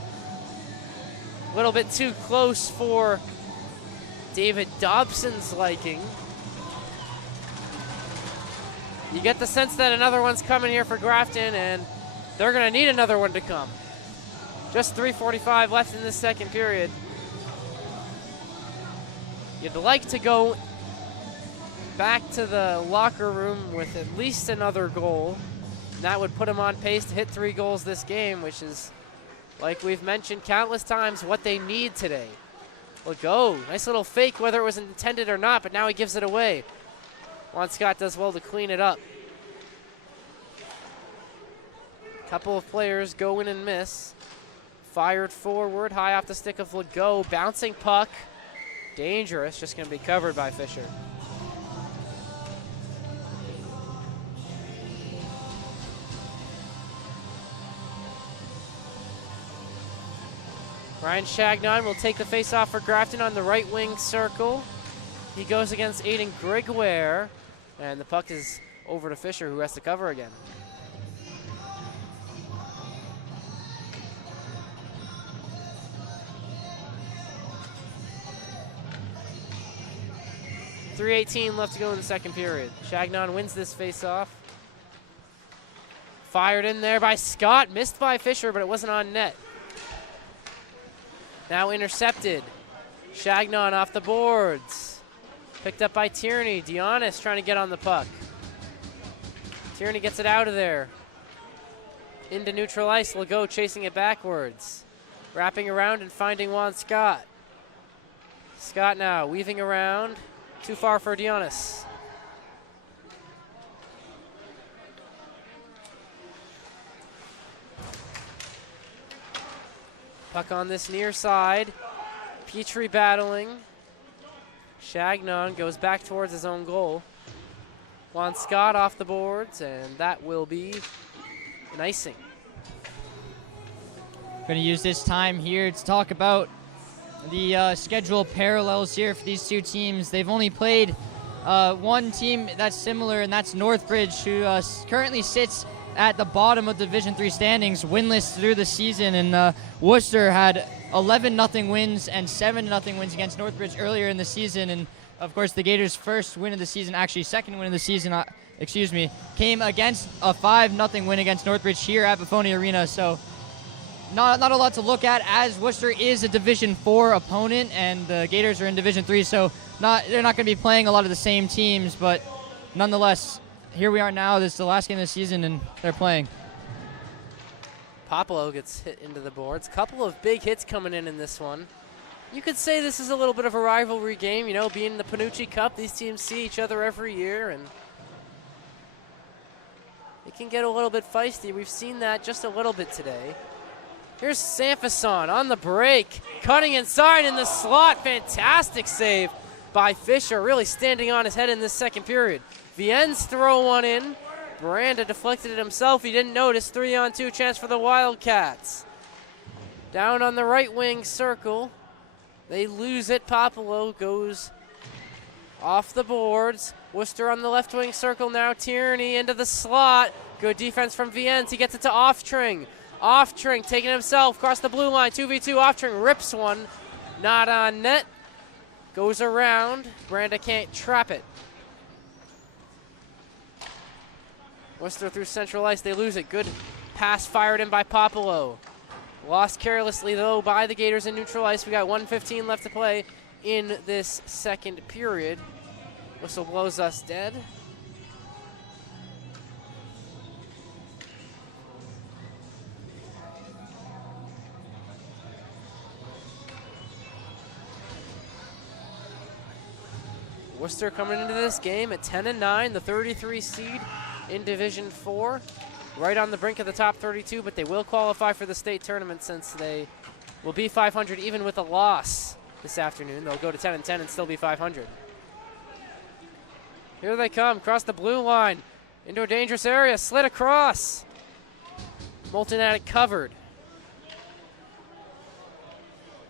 a little bit too close for David Dobson's liking. You get the sense that another one's coming here for Grafton, and they're going to need another one to come. Just 3:45 left in the second period. You'd like to go back to the locker room with at least another goal. And that would put them on pace to hit 3 goals this game, which is, like we've mentioned countless times, what they need today. Legault, nice little fake, whether it was intended or not, but now he gives it away. Juan Scott does well to clean it up. Couple of players go in and miss. Fired forward, high off the stick of Legault. Bouncing puck. Dangerous, just going to be covered by Fisher. Ryan Chagnon will take the face-off for Grafton on the right wing circle. He goes against Aiden Griguer, and the puck is over to Fisher, who has to cover again. .318 left to go in the second period. Chagnon wins this face-off. Fired in there by Scott, missed by Fisher, but it wasn't on net. Now intercepted. Chagnon off the boards. Picked up by Tierney. Dionis trying to get on the puck. Tierney gets it out of there. Into neutral ice. Legault chasing it backwards. Wrapping around and finding Juan Scott. Scott now weaving around. Too far for Dionis. Puck on this near side. Petrie battling. Chagnon goes back towards his own goal. Juan Scott off the boards, and that will be an icing. Going to use this time here to talk about the schedule parallels here for these two teams. They've only played one team that's similar, and that's Northbridge, who currently sits at the bottom of Division III standings, winless through the season, and Worcester had 11-0 wins and 7-0 wins against Northbridge earlier in the season, and of course the Gators' first win of the season, actually second win of the season, came against a 5-0 win against Northbridge here at Buffone Arena. So not a lot to look at, as Worcester is a Division IV opponent and the Gators are in Division III, so they're not going to be playing a lot of the same teams, but nonetheless, here we are now. This is the last game of the season, and they're playing. Puopolo gets hit into the boards. Couple of big hits coming in this one. You could say this is a little bit of a rivalry game, you know, being the Penucci Cup. These teams see each other every year, and it can get a little bit feisty. We've seen that just a little bit today. Here's Sanfison on the break, cutting inside in the slot. Fantastic save by Fisher, really standing on his head in this second period. Viennes throw one in. Branda deflected it himself. He didn't notice. 3-on-2 chance for the Wildcats. Down on the right wing circle. They lose it. Puopolo goes off the boards. Worcester on the left wing circle now. Tierney into the slot. Good defense from Viennes. He gets it to Oftring. Oftring taking himself across the blue line. 2v2. Oftring rips one. Not on net. Goes around. Branda can't trap it. Worcester through central ice. They lose it. Good pass fired in by Puopolo. Lost carelessly, though, by the Gators in neutral ice. We got 1:15 left to play in this second period. Whistle blows us dead. Worcester coming into this game at 10-9, the 33 seed in Division IV. Right on the brink of the top 32, but they will qualify for the state tournament since they will be 500 even with a loss this afternoon. They'll go to 10-10 and still be 500. Here they come, across the blue line, into a dangerous area, slid across. Moulton had it covered.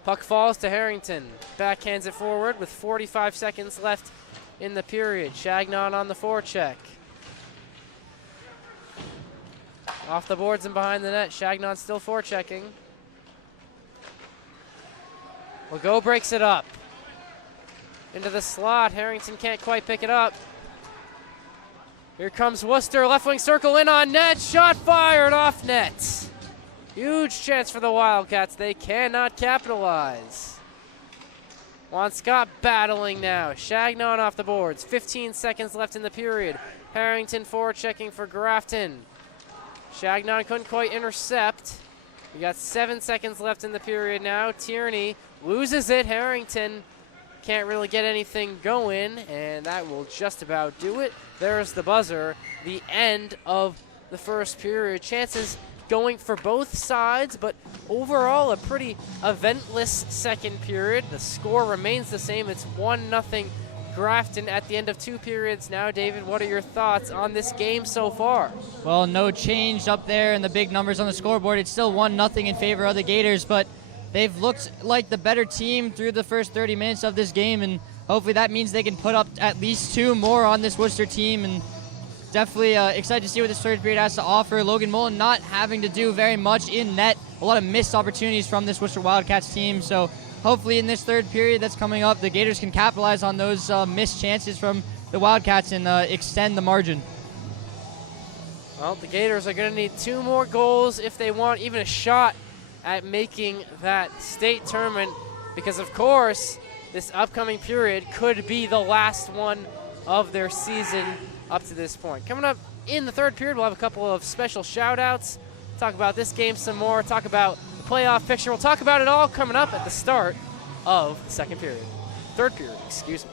Puck falls to Harrington. Backhands it forward with 45 seconds left in the period. Chagnon on the forecheck. Off the boards and behind the net. Chagnon still forechecking. Legault breaks it up. Into the slot. Harrington can't quite pick it up. Here comes Worcester. Left wing circle in on net. Shot fired off net. Huge chance for the Wildcats. They cannot capitalize. Juan Scott battling now. Chagnon off the boards. 15 seconds left in the period. Harrington forechecking for Grafton. Chagnon couldn't quite intercept. We got 7 seconds left in the period now. Tierney loses it. Harrington can't really get anything going, and that will just about do it. There's the buzzer. The end of the first period. Chances going for both sides, but overall a pretty eventless second period. The score remains the same. It's 1-0 Grafton at the end of 2 periods now. David, what are your thoughts on this game so far? Well, no change up there in the big numbers on the scoreboard. It's still 1-0 in favor of the Gators, but they've looked like the better team through the first 30 minutes of this game, and hopefully that means they can put up at least 2 more on this Worcester team, and definitely excited to see what this third period has to offer. Logan Mullen not having to do very much in net. A lot of missed opportunities from this Worcester Wildcats team, so hopefully in this third period that's coming up, the Gators can capitalize on those missed chances from the Wildcats and extend the margin. Well, the Gators are going to need 2 more goals if they want even a shot at making that state tournament, because of course this upcoming period could be the last one of their season up to this point. Coming up in the third period, we'll have a couple of special shout outs, talk about this game some more, talk about the playoff picture. We'll talk about it all coming up at the start of the second period. Third period, excuse me.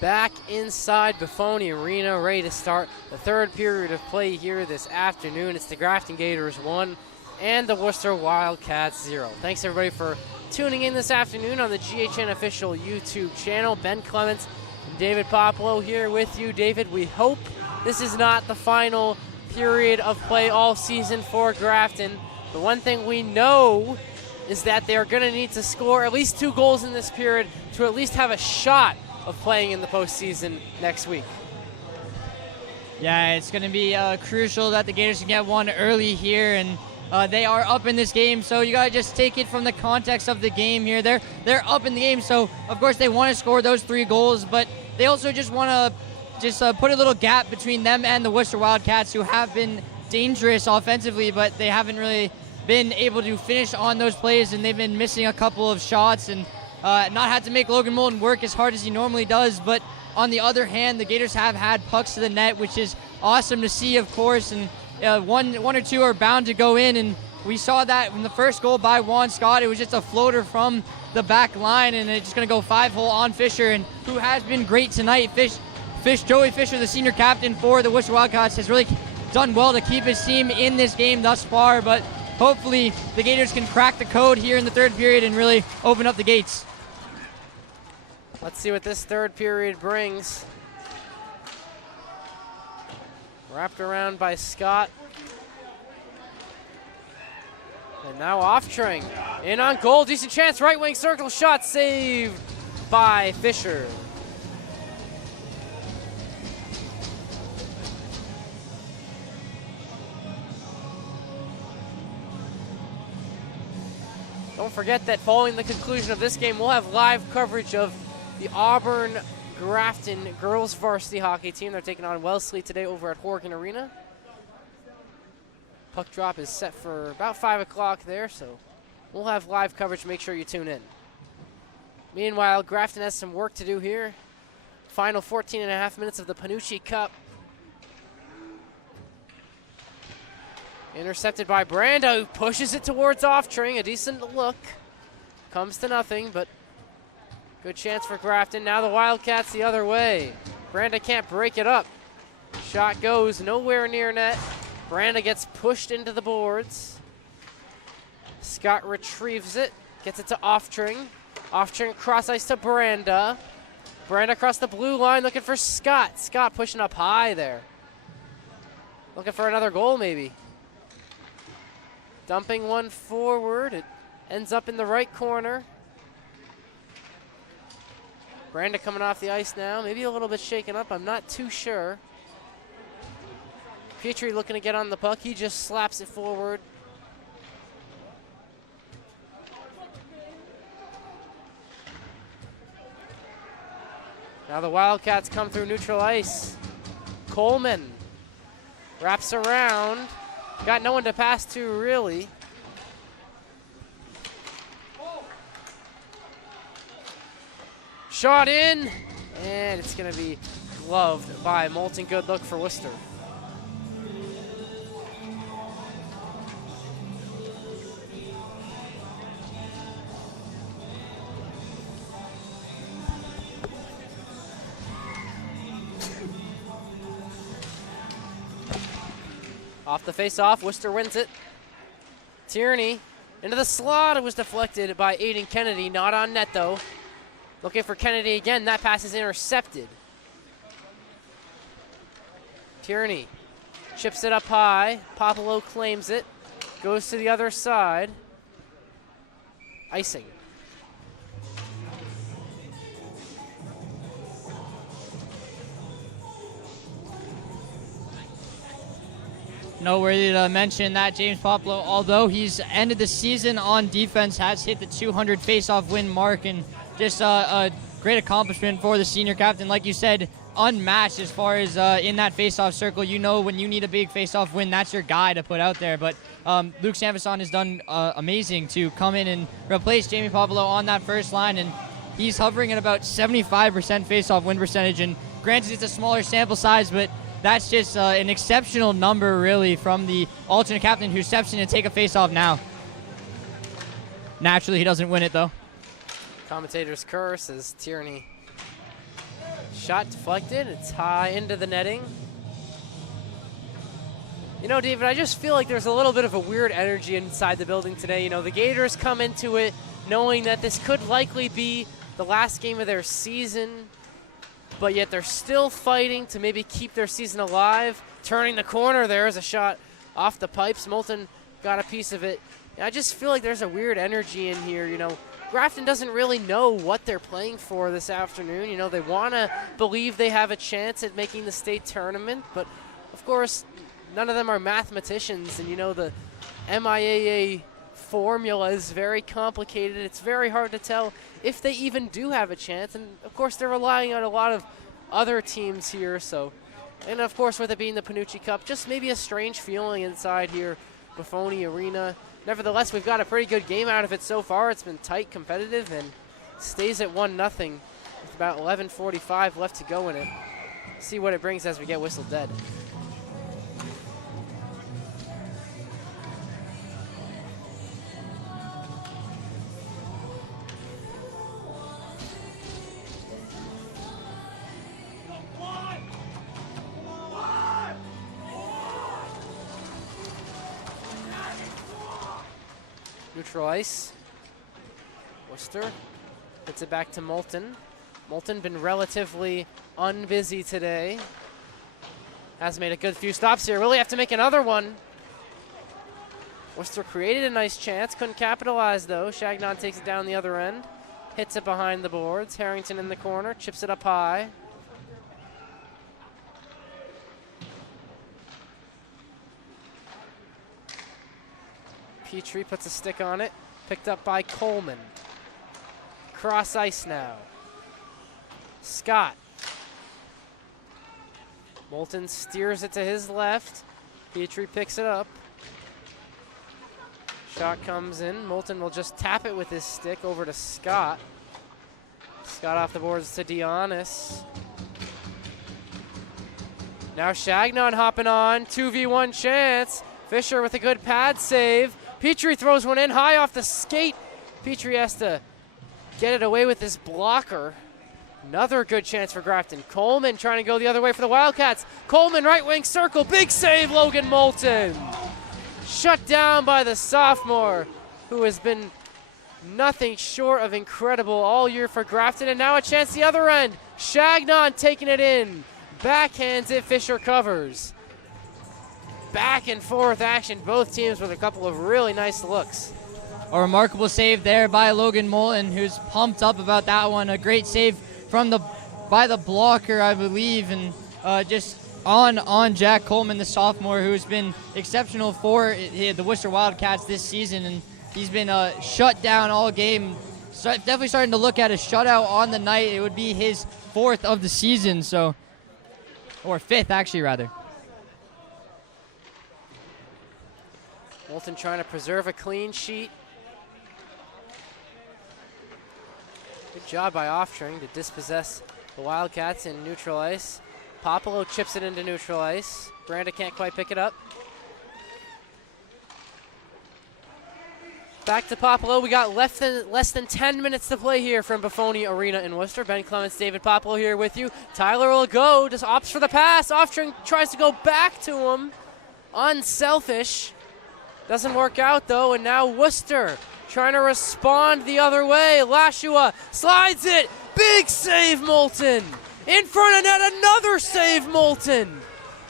back inside Buffone Arena, ready to start the third period of play here this afternoon. It's the Grafton Gators 1 and the Worcester Wildcats 0. Thanks everybody for tuning in this afternoon on the GHN official YouTube channel. Ben Clements and David Puopolo here with you. David, we hope this is not the final period of play all season for Grafton. The one thing we know is that they're going to need to score at least 2 goals in this period to at least have a shot of playing in the postseason next week. Yeah, it's going to be crucial that the Gators can get one early here, and they are up in this game, so you got to just take it from the context of the game here. They're up in the game, so of course they want to score those 3 goals, but they also just want to put a little gap between them and the Worcester Wildcats, who have been dangerous offensively, but they haven't really been able to finish on those plays, and they've been missing a couple of shots and not had to make Logan Moulton work as hard as he normally does. But on the other hand, the Gators have had pucks to the net, which is awesome to see, of course, and one or two are bound to go in, and we saw that in the first goal by Juan Scott. It was just a floater from the back line, and it's just going to go 5-hole on Fisher, and who has been great tonight. Joey Fisher, the senior captain for the Worcester Wildcats, has really done well to keep his team in this game thus far, but hopefully the Gators can crack the code here in the third period and really open up the gates. Let's see what this third period brings. Wrapped around by Scott. And now Oftring. In on goal, decent chance, right wing circle shot, saved by Fisher. Don't forget that following the conclusion of this game, we'll have live coverage of the Auburn Grafton girls varsity hockey team. They're taking on Wellesley today over at Horgan Arena. Puck drop is set for about 5 o'clock there, so we'll have live coverage. Make sure you tune in. Meanwhile, Grafton has some work to do here. Final 14 and a half minutes of the Penucci Cup. Intercepted by Branda, who pushes it towards Oftring. A decent look. Comes to nothing, but good chance for Grafton. Now the Wildcats the other way. Branda can't break it up. Shot goes nowhere near net. Branda gets pushed into the boards. Scott retrieves it. Gets it to Oftring. Oftring cross ice to Branda. Branda across the blue line looking for Scott. Scott pushing up high there. Looking for another goal maybe. Dumping one forward. It ends up in the right corner. Branda coming off the ice now. Maybe a little bit shaken up. I'm not too sure. Petrie looking to get on the puck. He just slaps it forward. Now the Wildcats come through neutral ice. Coleman wraps around. Got no one to pass to, really. Shot in, and it's going to be gloved by Moulton. Good look for Worcester. Off the face-off, Worcester wins it. Tierney into the slot. It was deflected by Aiden Kennedy. Not on net, though. Looking for Kennedy again. That pass is intercepted. Tierney chips it up high. Puopolo claims it. Goes to the other side. Icing. Noteworthy to mention that James Puopolo, although he's ended the season on defense, has hit the 200 face-off win mark, and just a great accomplishment for the senior captain. Like you said, unmatched as far as in that face-off circle. You know when you need a big face-off win, that's your guy to put out there. But Luke Sanderson has done amazing to come in and replace Jamie Puopolo on that first line, and he's hovering at about 75% face-off win percentage. And granted, it's a smaller sample size, but that's just an exceptional number, really, from the alternate captain who steps in to take a face-off now. Naturally, he doesn't win it, though. Commentator's curse as Tierney shot deflected. It's high into the netting. You know, David, I just feel like there's a little bit of a weird energy inside the building today. You know, the Gators come into it knowing that this could likely be the last game of their season, but yet they're still fighting to maybe keep their season alive. Turning the corner, there's a shot off the pipes. Moulton got a piece of it. And I just feel like there's a weird energy in here. You know, Grafton doesn't really know what they're playing for this afternoon. You know, they want to believe they have a chance at making the state tournament, but of course, none of them are mathematicians, and you know, the MIAA formula is very complicated. It's very hard to tell if they even do have a chance, and of course, they're relying on a lot of other teams here, so. And of course, with it being the Penucci Cup, just maybe a strange feeling inside here, Buffone Arena. Nevertheless, we've got a pretty good game out of it so far. It's been tight, competitive, and stays at 1-0 with about 11:45 left to go in it. See what it brings as we get whistled dead. Neutral ice. Worcester puts it back to Moulton. Moulton been relatively unbusy today. Has made a good few stops here. Really have to make another one. Worcester created a nice chance. Couldn't capitalize though. Chagnon takes it down the other end. Hits it behind the boards. Harrington in the corner. Chips it up high. Petrie puts a stick on it. Picked up by Coleman. Cross ice now. Scott. Moulton steers it to his left. Petrie picks it up. Shot comes in. Moulton will just tap it with his stick over to Scott. Scott off the boards to Dionis. Now Chagnon hopping on. 2v1 chance. Fisher with a good pad save. Petrie throws one in high off the skate. Petrie has to get it away with his blocker. Another good chance for Grafton. Coleman trying to go the other way for the Wildcats. Coleman right wing circle. Big save, Logan Moulton. Shut down by the sophomore, who has been nothing short of incredible all year for Grafton. And now a chance the other end. Chagnon taking it in. Backhands it, Fisher covers. Back and forth action, both teams with a couple of really nice looks. A remarkable save there by Logan Moulton, who's pumped up about that one. A great save by the blocker, I believe, and just on Jack Coleman, the sophomore, who's been exceptional for the Worcester Wildcats this season, and he's been shut down all game. So definitely starting to look at a shutout on the night. It would be his 4th of the season, so, or 5th actually, rather. Moulton trying to preserve a clean sheet. Good job by Oftring to dispossess the Wildcats in neutral ice. Puopolo chips it into neutral ice. Branda can't quite pick it up. Back to Puopolo. We got less than 10 minutes to play here from Buffone Arena in Worcester. Ben Clements, David Puopolo here with you. Tyler will go, just opts for the pass. Oftring tries to go back to him. Unselfish. Doesn't work out though, and now Worcester trying to respond the other way. Lashua slides it. Big save, Moulton. In front of net, another save, Moulton.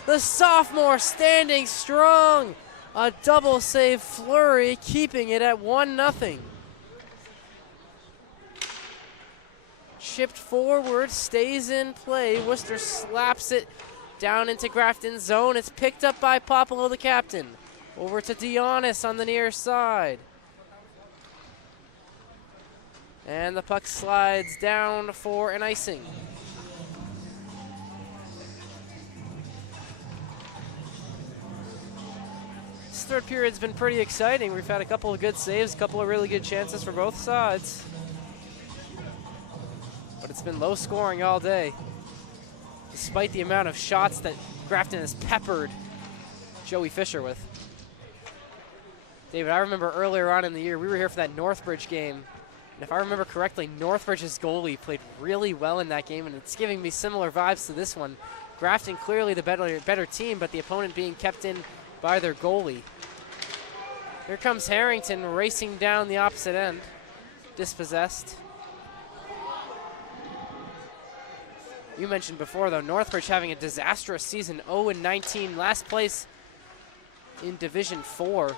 The sophomore standing strong. A double save flurry, keeping it at 1-0. Chipped forward, stays in play. Worcester slaps it down into Grafton's zone. It's picked up by Puopolo, the captain. Over to Dionis on the near side. And the puck slides down for an icing. This third period's been pretty exciting. We've had a couple of good saves, a couple of really good chances for both sides. But it's been low scoring all day, despite the amount of shots that Grafton has peppered Joey Fisher with. David, I remember earlier on in the year, we were here for that Northbridge game, And if I remember correctly, Northbridge's goalie played really well in that game, and it's giving me similar vibes to this one. Grafton clearly the better team, but the opponent being kept in by their goalie. Here comes Harrington racing down the opposite end, dispossessed. You mentioned before, though, Northbridge having a disastrous season, 0-19, last place in Division 4.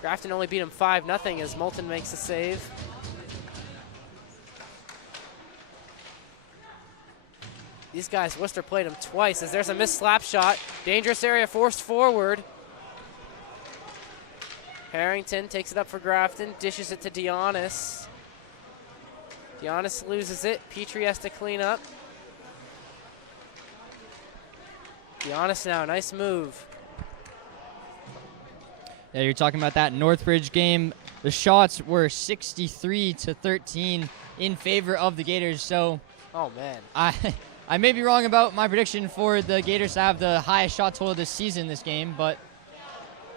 Grafton only beat him 5-0 as Moulton makes a save. These guys, Worcester played him twice as there's a missed slap shot. Dangerous area forced forward. Harrington takes it up for Grafton, dishes it to Dionis. Dionis loses it. Petrie has to clean up. Dionis now, nice move. Yeah, you're talking about that Northbridge game. The shots were 63-13 in favor of the Gators. So, oh man, I may be wrong about my prediction for the Gators to have the highest shot total this season this game, but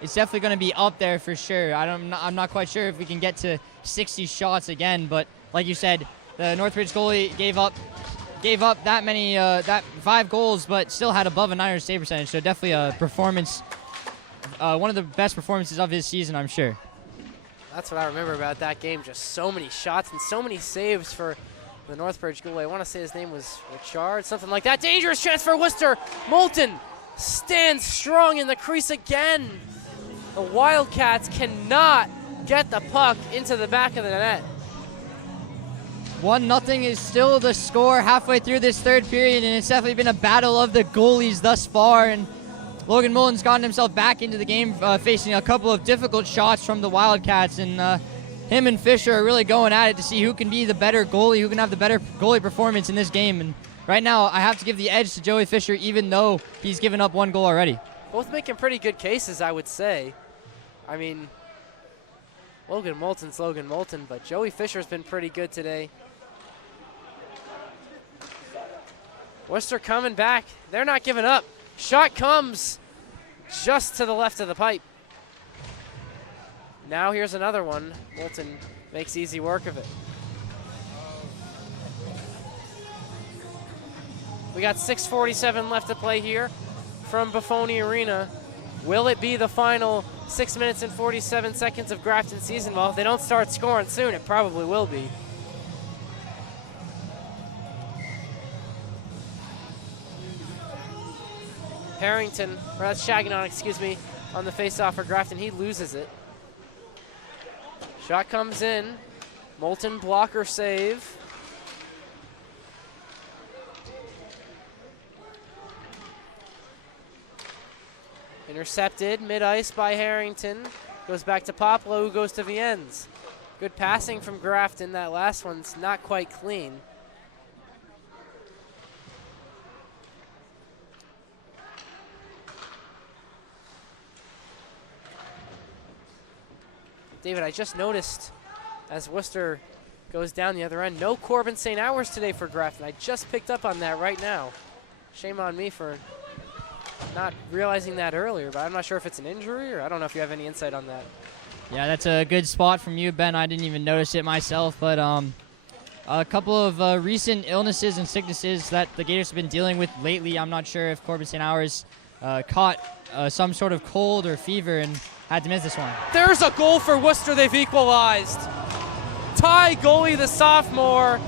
it's definitely going to be up there for sure. I'm not quite sure if we can get to 60 shots again, but like you said, the Northbridge goalie gave up that many, that 5 goals, but still had above a 900 save percentage. So definitely a performance, one of the best performances of his season, I'm sure. That's what I remember about that game. Just so many shots and so many saves for the Northbridge goalie. I want to say his name was Richard, something like that. Dangerous chance for Worcester. Moulton stands strong in the crease again. The Wildcats cannot get the puck into the back of the net. 1-0 is still the score halfway through this third period, and it's definitely been a battle of the goalies thus far. And Logan Moulton's gotten himself back into the game, facing a couple of difficult shots from the Wildcats, and him and Fisher are really going at it to see who can be the better goalie, who can have the better goalie performance in this game. And right now, I have to give the edge to Joey Fisher, even though he's given up 1 goal already. Both making pretty good cases, I would say. I mean, Logan Moulton's Logan Moulton, but Joey Fisher's been pretty good today. Worcester coming back. They're not giving up. Shot comes just to the left of the pipe. Now here's another one. Moulton makes easy work of it. We got 6:47 left to play here from Buffone Arena. Will it be the final 6 minutes and 47 seconds of Grafton season? Well, if they don't start scoring soon, it probably will be. Harrington, or that's Shagnon, excuse me, on the face-off for Grafton. He loses it. Shot comes in. Moulton blocker save. Intercepted mid-ice by Harrington. Goes back to Puopolo, who goes to Viennes. Good passing from Grafton. That last one's not quite clean. David, I just noticed as Worcester goes down the other end, no Corbin St. Hours today for Grafton. I just picked up on that right now. Shame on me for not realizing that earlier, but I'm not sure if it's an injury or I don't know if you have any insight on that. Yeah, that's a good spot from you, Ben. I didn't even notice it myself, but a couple of recent illnesses and sicknesses that the Gators have been dealing with lately. I'm not sure if Corbin St. Hours caught some sort of cold or fever and had to miss this one. There's a goal for Worcester. They've equalized. Ty goalie, the sophomore,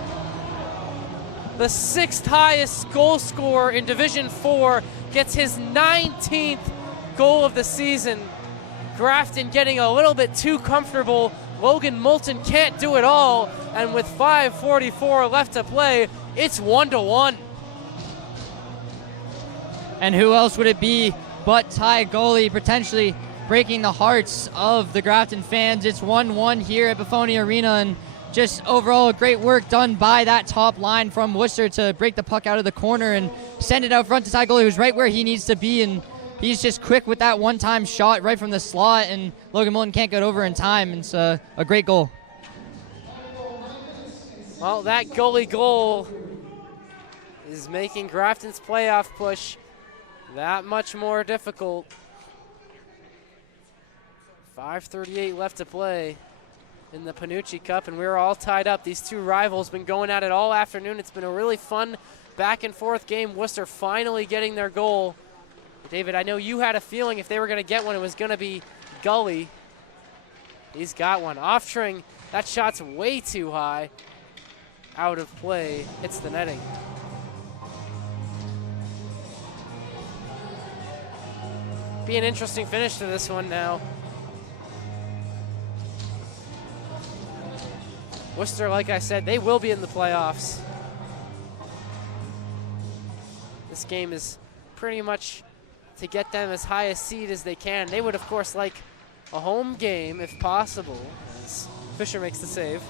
the 6th highest goal scorer in Division 4, gets his 19th goal of the season. Grafton getting a little bit too comfortable. Logan Moulton can't do it all, and with 5:44 left to play, it's 1-1. And who else would it be but Ty goalie, potentially breaking the hearts of the Grafton fans. It's 1-1 here at Buffone Arena, and just overall great work done by that top line from Worcester to break the puck out of the corner and send it out front to Ty goalie, who's right where he needs to be, and he's just quick with that one-time shot right from the slot, and Logan Moulton can't get over in time. It's a great goal. Well, that goalie goal is making Grafton's playoff push that much more difficult. 5:38 left to play. in the Penucci Cup, and we're all tied up. These two rivals been going at it all afternoon. It's been a really fun back and forth game. Worcester finally getting their goal. David, I know you had a feeling if they were going to get one, it was going to be Gully. He's got one. Oftring, that shot's way too high. Out of play, hits the netting. Be an interesting finish to this one now. Worcester, like I said, they will be in the playoffs. This game is pretty much to get them as high a seed as they can. They would, of course, like a home game if possible, as Fisher makes the save.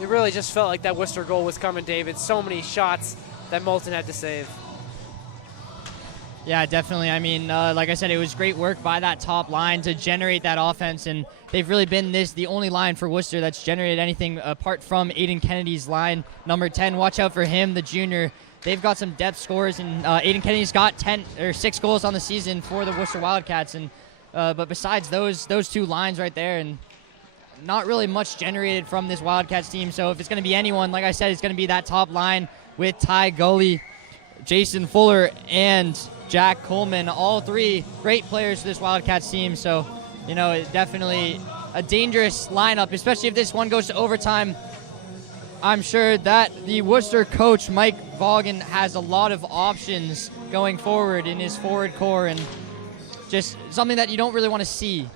It really just felt like that Worcester goal was coming, David. So many shots that Moulton had to save. Yeah, definitely. I mean, like I said, it was great work by that top line to generate that offense, and they've really been the only line for Worcester that's generated anything apart from Aiden Kennedy's line. Number 10, watch out for him, the junior. They've got some depth scores, and Aiden Kennedy's got 6 goals on the season for the Worcester Wildcats, and but besides those two lines right there, and not really much generated from this Wildcats team. So if it's going to be anyone, like I said, it's going to be that top line with Ty Gully, Jason Fuller, and Jack Coleman, all three great players for this Wildcats team. So, you know, definitely a dangerous lineup, especially if this one goes to overtime. I'm sure that the Worcester coach, Mike Vaughan, has a lot of options going forward in his forward core, and just something that you don't really want to see.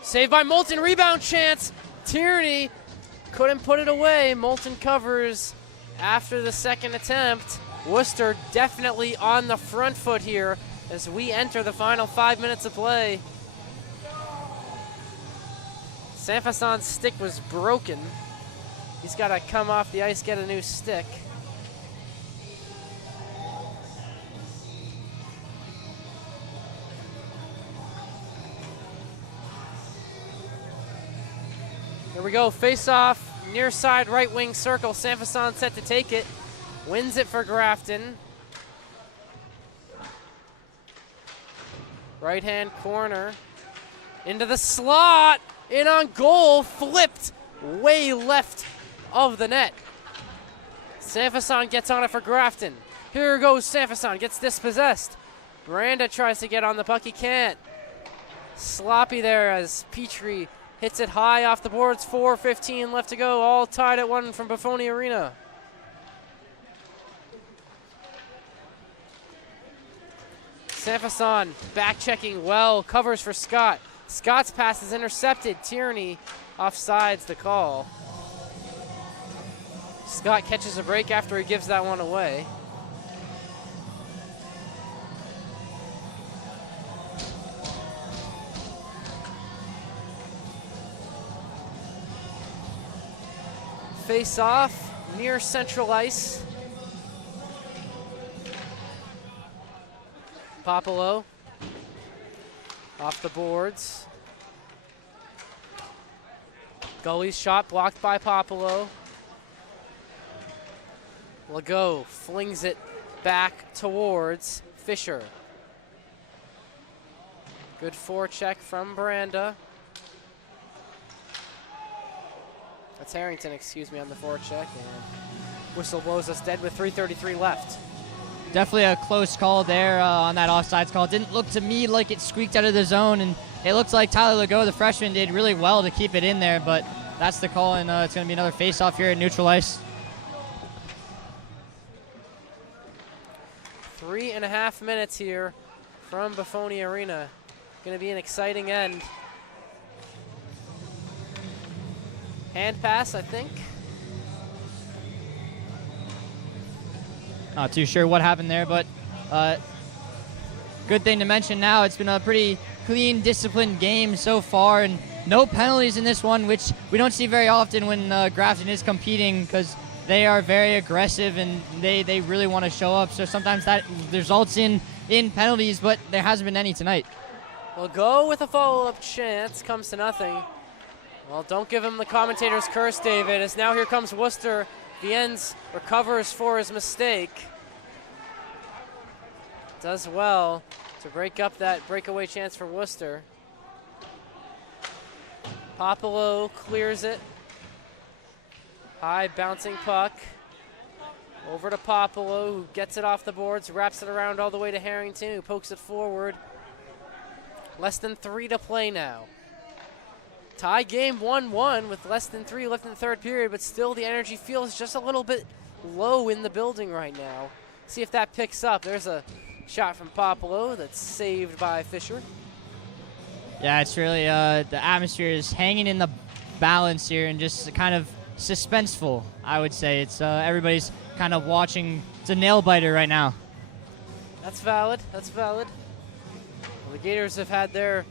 Saved by Moulton, rebound chance. Tierney couldn't put it away. Moulton covers after the second attempt. Worcester definitely on the front foot here as we enter the final 5 minutes of play. Sanfason's stick was broken. He's got to come off the ice, get a new stick. Here we go, face-off, near side right wing circle. Sanfason set to take it. Wins it for Grafton. Right-hand corner. Into the slot. In on goal. Flipped way left of the net. Sanfason gets on it for Grafton. Here goes Sanfason. Gets dispossessed. Miranda tries to get on the puck. He can't. Sloppy there as Petrie hits it high off the boards. 4:15 left to go. All tied at 1 from Buffone Arena. Sanfason back checking well, covers for Scott. Scott's pass is intercepted. Tierney offsides the call. Scott catches a break after he gives that one away. Face off near central ice. Puopolo off the boards. Gully's shot blocked by Puopolo. Legault flings it back towards Fisher. Good forecheck from Miranda. That's Harrington, excuse me, on the forecheck. And whistle blows us dead with 3:33 left. Definitely a close call there on that offsides call. It didn't look to me like it squeaked out of the zone, and it looks like Tyler Legault, the freshman, did really well to keep it in there, but that's the call, and it's going to be another face-off here at neutral ice. 3.5 minutes here from Buffone Arena. Going to be an exciting end. Hand pass, I think. Not too sure what happened there, but good thing to mention now. It's been a pretty clean, disciplined game so far, and no penalties in this one, which we don't see very often when Grafton is competing, because they are very aggressive and they really want to show up. So sometimes that results in penalties, but there hasn't been any tonight. We'll go with a follow-up chance. Comes to nothing. Well, don't give him the commentator's curse, David, as now here comes Worcester. Viennes recovers for his mistake. does well to break up that breakaway chance for Worcester. Puopolo clears it. High bouncing puck. Over to Puopolo, who gets it off the boards, wraps it around all the way to Harrington, who pokes it forward. Less than 3 to play now. Tie game 1-1 with less than 3 left in the third period, but still the energy feels just a little bit low in the building right now. See if that picks up. There's a shot from Puopolo that's saved by Fisher. Yeah, it's really, the atmosphere is hanging in the balance here and just kind of suspenseful, I would say. It's everybody's kind of watching. It's a nail biter right now. That's valid. That's valid. Well, the Gators have had their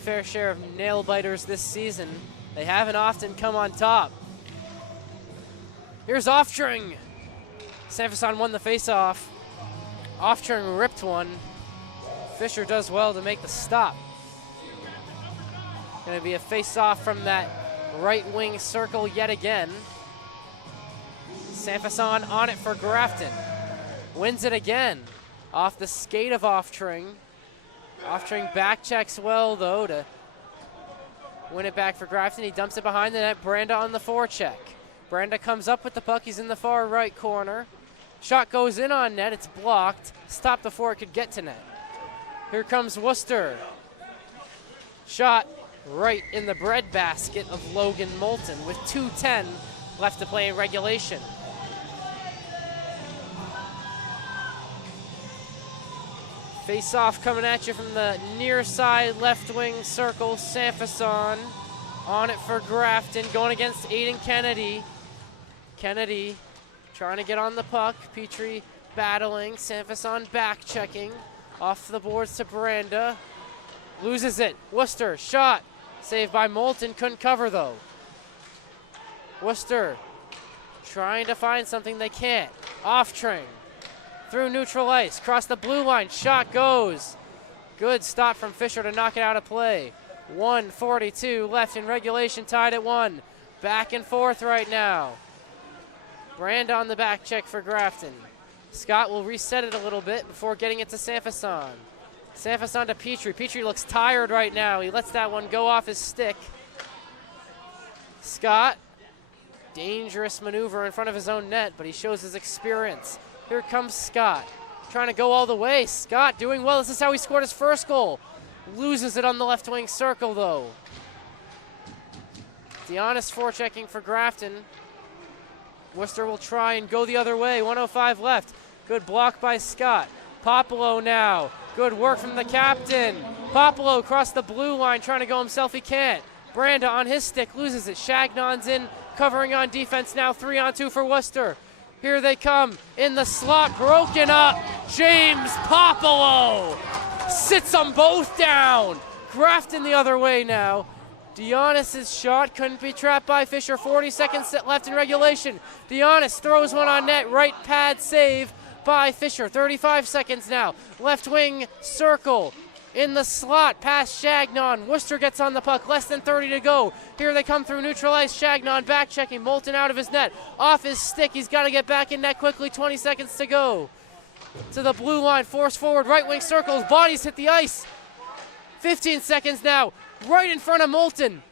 fair share of nail biters this season. They haven't often come on top. Here's Oftring. Sanderson won the faceoff. Oftring ripped one. Fisher does well to make the stop. Going to be a face-off from that right wing circle yet again. Sanderson on it for Grafton. Wins it again. Off the skate of Oftring. Oftring back checks well, though, to win it back for Grafton. He dumps it behind the net. Branda on the forecheck. Branda comes up with the puck. He's in the far right corner. Shot goes in on net. It's blocked. Stopped before it could get to net. Here comes Worcester. Shot right in the breadbasket of Logan Moulton with 2:10 left to play in regulation. Face-off coming at you from the near side left wing circle. Sanderson on it for Grafton, going against Aiden Kennedy. Kennedy trying to get on the puck. Petrie battling. Sanderson back checking. Off the boards to Branda. Loses it. Worcester, shot. Saved by Moulton, couldn't cover though. Worcester trying to find something they can't. Oftring through neutral ice, across the blue line, shot goes. Good stop from Fisher to knock it out of play. 1:42 left in regulation, tied at 1. Back and forth right now. Brand on the back check for Grafton. Scott will reset it a little bit before getting it to Sanderson. Sanderson to Petrie. Petrie looks tired right now. He lets that one go off his stick. Scott, dangerous maneuver in front of his own net, but he shows his experience. Here comes Scott, trying to go all the way. Scott doing well. This is how he scored his first goal. Loses it on the left wing circle, though. Deonis forechecking for Grafton. Worcester will try and go the other way. 1:05 left. Good block by Scott. Puopolo now. Good work from the captain. Puopolo across the blue line, trying to go himself. He can't. Branda on his stick, loses it. Shagnon's in, covering on defense now. 3-on-2 for Worcester. Here they come in the slot, broken up. James Puopolo sits them both down. Grafton the other way now. Deonis' shot couldn't be trapped by Fisher. 40 seconds left in regulation. Deonis throws one on net, right pad save by Fisher. 35 seconds now. Left wing circle in the slot past Shagnon. Worcester gets on the puck. Less than 30 to go. Here they come through neutral ice. Shagnon back checking. Moulton out of his net. Off his stick. He's got to get back in net quickly. 20 seconds to go. To the blue line. Force forward. Right wing circles. Bodies hit the ice. 15 seconds now. Right in front of Moulton.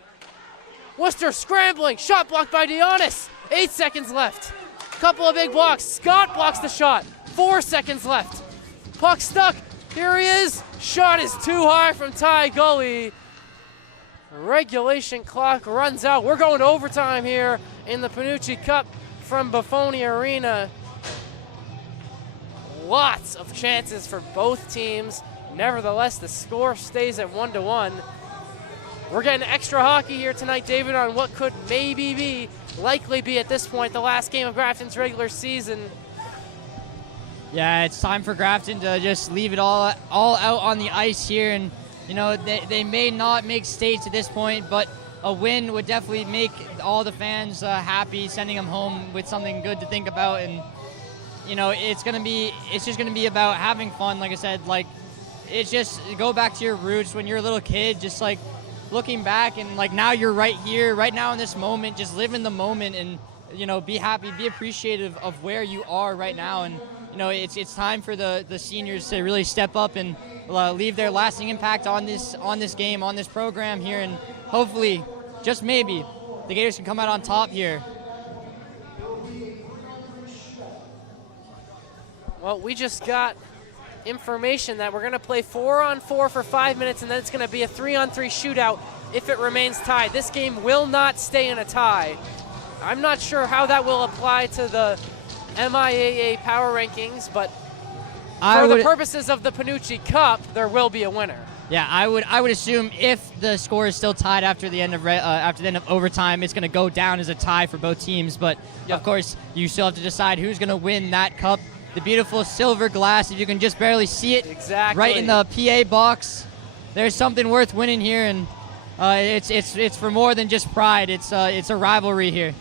Worcester scrambling. Shot blocked by Deonis. 8 seconds left. Couple of big blocks. Scott blocks the shot. 4 seconds left. Puck stuck. Here he is. Shot is too high from Ty Gully. Regulation clock runs out. We're going to overtime here in the Penucci Cup from Buffone Arena. Lots of chances for both teams. Nevertheless, the score stays at 1-1. We're getting extra hockey here tonight, David, on what could maybe be, likely be at this point, the last game of Grafton's regular season. Yeah, it's time for Grafton to just leave it all out on the ice here. And, you know, they may not make states at this point, but a win would definitely make all the fans happy, sending them home with something good to think about. And, you know, it's just going to be about having fun, like I said. Like, it's just go back to your roots when you're a little kid, just like looking back and like now you're right here, right now in this moment, just live in the moment and, you know, be happy, be appreciative of where you are right now. And it's time for the seniors to really step up and leave their lasting impact on this game, on this program here, and hopefully, just maybe, the Gators can come out on top here. Well, we just got information that we're going to play 4-on-4 for 5 minutes, and then it's going to be a 3-on-3 shootout if it remains tied. This game will not stay in a tie. I'm not sure how that will apply to the MIAA power rankings, but for the purposes of the Penucci Cup, there will be a winner. Yeah, I would assume if the score is still tied after the end of overtime, it's going to go down as a tie for both teams. But of course, you still have to decide who's going to win that cup. The beautiful silver glass, if you can just barely see it, right in the PA box. There's something worth winning here, and it's for more than just pride. It's a rivalry here.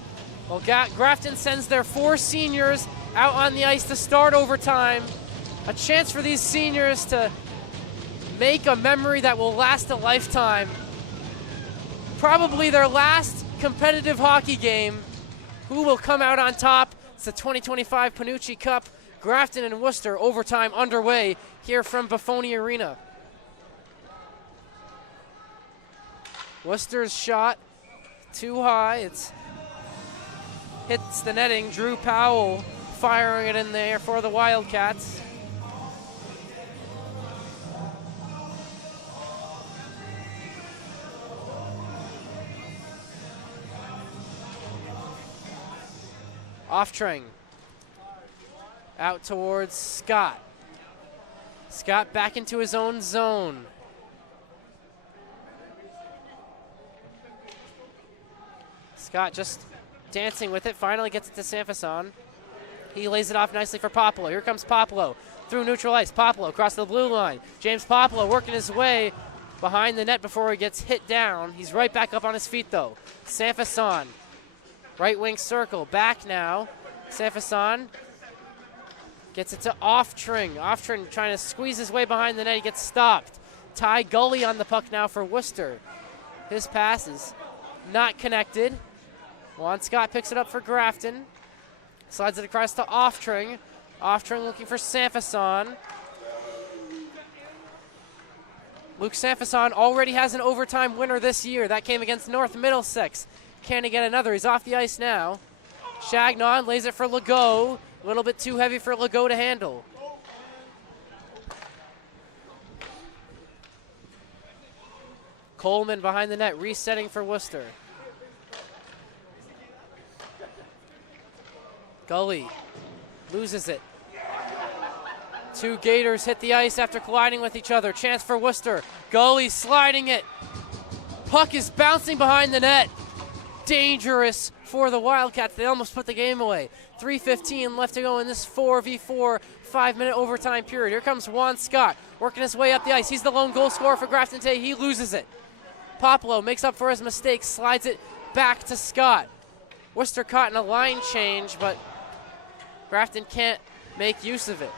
Well, Grafton sends their 4 seniors out on the ice to start overtime. A chance for these seniors to make a memory that will last a lifetime. Probably their last competitive hockey game. Who will come out on top? It's the 2025 Penucci Cup. Grafton and Worcester, overtime underway here from Buffone Arena. Worcester's shot too high. It hits the netting. Drew Powell firing it in there for the Wildcats. Off-tring. Out towards Scott. Scott back into his own zone. Scott just dancing with it, finally gets it to Sanfason. He lays it off nicely for Puopolo. Here comes Puopolo through neutral ice. Puopolo across the blue line. James Puopolo working his way behind the net before he gets hit down. He's right back up on his feet though. Sanfason, right wing circle, back now. Sanfason gets it to Off-tring. Off-tring trying to squeeze his way behind the net. He gets stopped. Ty Gully on the puck now for Worcester. His pass is not connected. Juan Scott picks it up for Grafton. Slides it across to Off-tring. Off-tring looking for Sanfason. Luke Sanfason already has an overtime winner this year. That came against North Middlesex. Can he get another? He's off the ice now. Chagnon lays it for Legault. A little bit too heavy for Legault to handle. Coleman behind the net, resetting for Worcester. Gully loses it. 2 Gators hit the ice after colliding with each other. Chance for Worcester. Gully sliding it. Puck is bouncing behind the net. Dangerous for the Wildcats. They almost put the game away. 3:15 left to go in this 4v4 5-minute overtime period. Here comes Juan Scott working his way up the ice. He's the lone goal scorer for Grafton today. He loses it. Puopolo makes up for his mistake, slides it back to Scott. Worcester caught in a line change, but Grafton can't make use of it.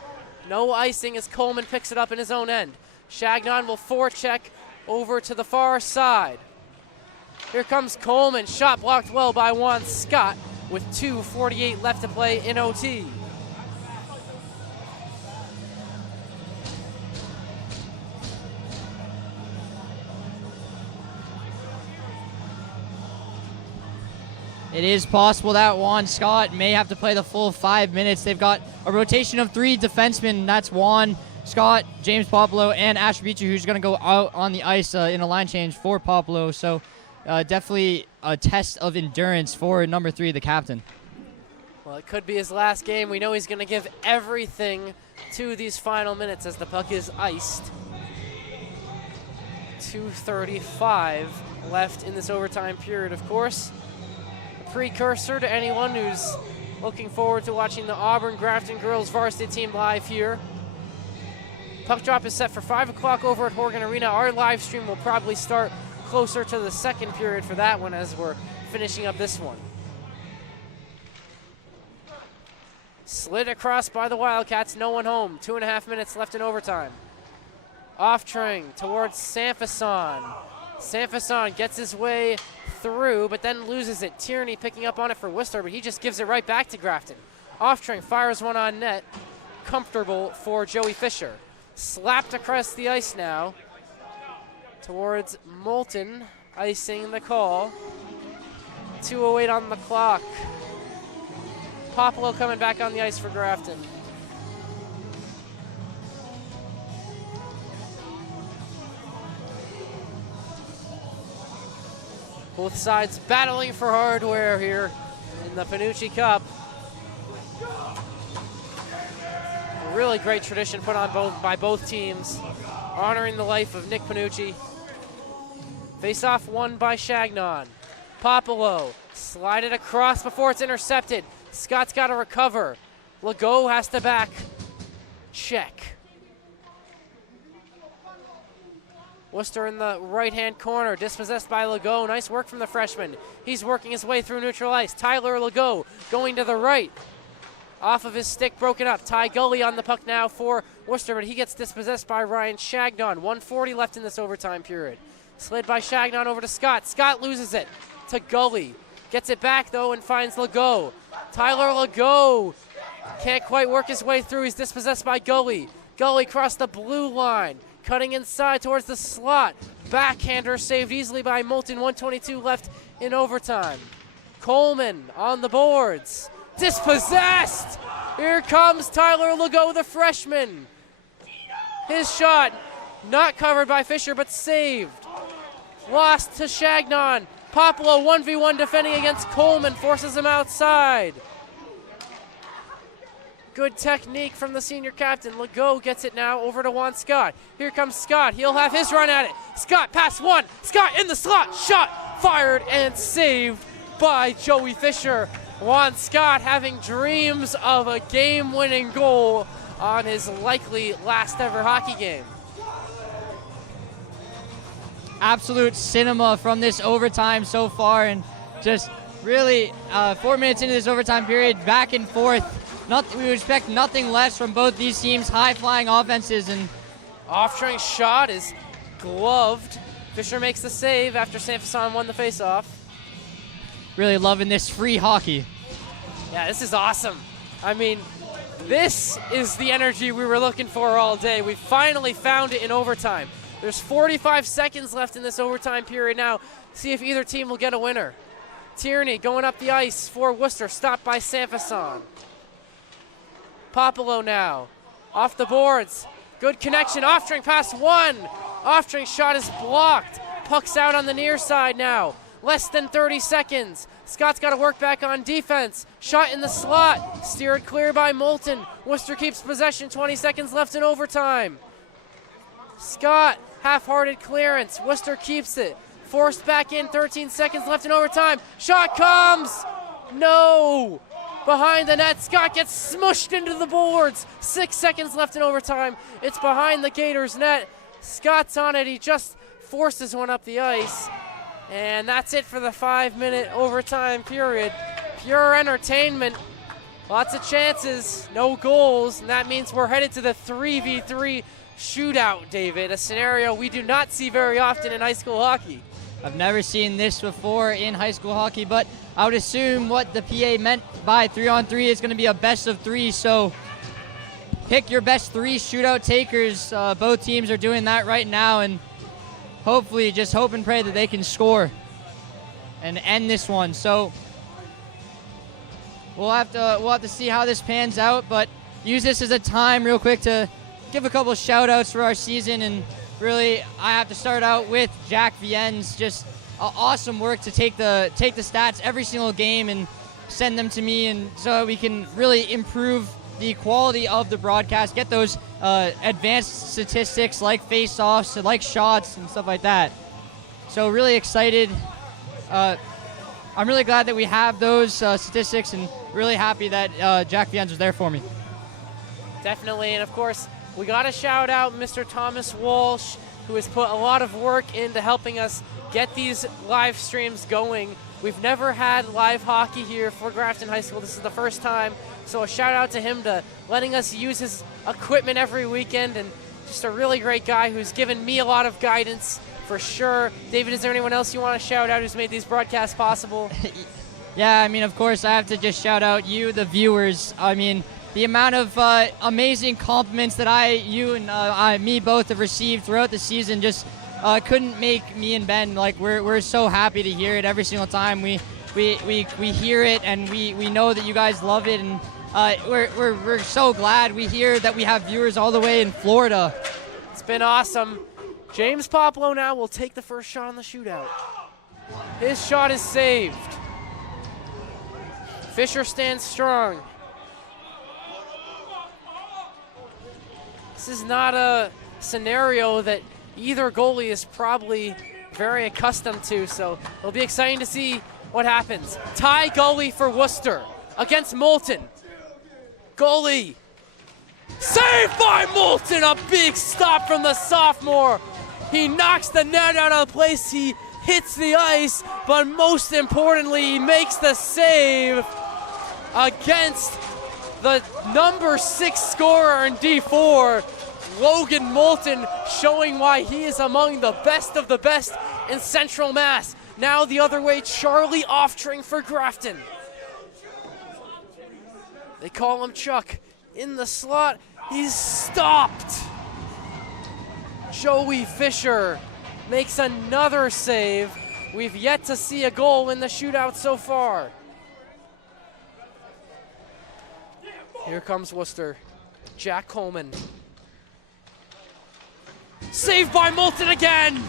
No icing as Coleman picks it up in his own end. Chagnon will forecheck over to the far side. Here comes Coleman, shot blocked well by Juan Scott with 2:48 left to play in OT. It is possible that Juan Scott may have to play the full 5 minutes. They've got a rotation of 3 defensemen. That's Juan Scott, James Puopolo, and Asher Beecher, who's going to go out on the ice in a line change for Puopolo. So definitely a test of endurance for number 3, the captain. Well, it could be his last game. We know he's going to give everything to these final minutes as the puck is iced. 2:35 left in this overtime period, of course. Precursor to anyone who's looking forward to watching the Auburn Grafton girls varsity team live here. Puck drop is set for 5 o'clock over at Horgan Arena. Our live stream will probably start closer to the second period for that one as we're finishing up this one. Slid across by the Wildcats, no one home. 2.5 minutes left in overtime. Off-tring towards Sanfason. Sanfason gets his way through, but then loses it. Tierney picking up on it for Worcester, but he just gives it right back to Grafton. Off-tring fires one on net. comfortable for Joey Fisher. Slapped across the ice now towards Moulton, icing the call. 2:08 on the clock. Puopolo coming back on the ice for Grafton. Both sides battling for hardware here in the Penucci Cup. A really great tradition put on by both teams, honoring the life of Nick Penucci. Face-off won by Chagnon. Puopolo slide it across before it's intercepted. Scott's got to recover. Legault has to back check. Worcester in the right-hand corner, dispossessed by Legault. Nice work from the freshman. He's working his way through neutral ice. Tyler Legault going to the right. Off of his stick, broken up. Ty Gully on the puck now for Worcester, but he gets dispossessed by Ryan Chagnon. 1:40 left in this overtime period. Slid by Chagnon over to Scott. Scott loses it to Gully. Gets it back, though, and finds Legault. Tyler Legault can't quite work his way through. He's dispossessed by Gully. Gully crossed the blue line. Cutting inside towards the slot. Backhander saved easily by Moulton. 1:22 left in overtime. Coleman on the boards. Dispossessed! Here comes Tyler Legault, the freshman. His shot not covered by Fisher, but saved. Lost to Chagnon. Puopolo 1v1 defending against Coleman. Forces him outside. Good technique from the senior captain. Legault gets it now over to Juan Scott. Here comes Scott. He'll have his run at it. Scott pass one. Scott in the slot. Shot fired and saved by Joey Fisher. Juan Scott having dreams of a game-winning goal on his likely last ever hockey game. Absolute cinema from this overtime so far, and just really 4 minutes into this overtime period, back and forth. We would expect nothing less from both these teams. High-flying offenses, and Off-trying shot is gloved. Fisher makes the save after Sanfasson won the face-off. really loving this free hockey. Yeah, this is awesome. I mean, this is the energy we were looking for all day. We finally found it in overtime. There's 45 seconds left in this overtime period now. See if either team will get a winner. Tierney going up the ice for Worcester, stopped by Sanfasson. Puopolo now, off the boards. Good connection, off-string pass one. Off-string shot is blocked. Puck's out on the near side now. Less than 30 seconds. Scott's got to work back on defense. Shot in the slot, steered clear by Moulton. Worcester keeps possession, 20 seconds left in overtime. Scott, half-hearted clearance. Worcester keeps it. Forced back in, 13 seconds left in overtime. Shot comes! No! Behind the net, Scott gets smushed into the boards. 6 seconds left in overtime. It's behind the Gators net. Scott's on it. He just forces one up the ice. And that's it for the 5-minute overtime period. Pure entertainment. Lots of chances, no goals, and that means we're headed to the 3v3 shootout, David, a scenario we do not see very often in high school hockey. I've never seen this before in high school hockey, but I would assume what the PA meant by 3-on-3 is going to be a best of three, so pick your best three shootout takers. Both teams are doing that right now, and hopefully just hope and pray that they can score and end this one. So we'll have to see how this pans out, but use this as a time real quick to give a couple shout outs for our season. And really, I have to start out with Jack Viennes. Just awesome work to take the stats every single game and send them to me, and so we can really improve the quality of the broadcast, get those advanced statistics like face-offs, like shots and stuff like that. So really excited. I'm really glad that we have those statistics, and really happy that Jack Viennes was there for me. Definitely, and of course, we got to shout out Mr. Thomas Walsh, who has put a lot of work into helping us get these live streams going. We've never had live hockey here for Grafton High School. This is the first time, so a shout out to him to letting us use his equipment every weekend, and just a really great guy who's given me a lot of guidance for sure. David, is there anyone else you want to shout out who's made these broadcasts possible? Yeah, I mean, of course, I have to just shout out you, the viewers. I mean, the amount of amazing compliments that you and me both have received throughout the season just couldn't make me and Ben, like, we're so happy to hear it every single time we hear it, and we know that you guys love it, and we're so glad we hear that we have viewers all the way in Florida. It's been awesome. James Puopolo now will take the first shot on the shootout. His shot is saved. Fisher stands strong. This is not a scenario that either goalie is probably very accustomed to, so it'll be exciting to see what happens. Tie goalie for Worcester against Moulton. Goalie. Saved by Moulton, a big stop from the sophomore. He knocks the net out of place, he hits the ice, but most importantly, he makes the save against the number 6 scorer in D4, Logan Moulton, showing why he is among the best of the best in Central Mass. Now the other way, Charlie Oftring for Grafton. They call him Chuck. In the slot, he's stopped. Joey Fisher makes another save. We've yet to see a goal in the shootout so far. Here comes Worcester. Jack Coleman. Saved by Moulton again.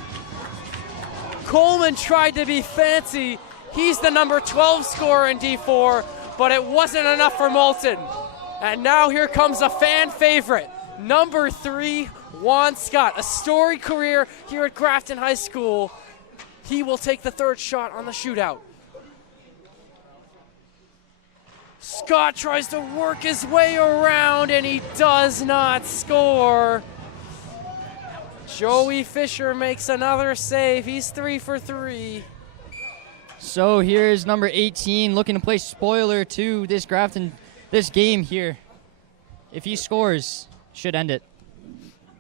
Coleman tried to be fancy. He's the number 12 scorer in D4, but it wasn't enough for Moulton. And now here comes a fan favorite, number 3, Juan Scott. A storied career here at Grafton High School. He will take the third shot on the shootout. Scott tries to work his way around, and he does not score. Joey Fisher makes another save. He's 3 for 3. So here's number 18 looking to play spoiler to this this game here. If he scores, should end it.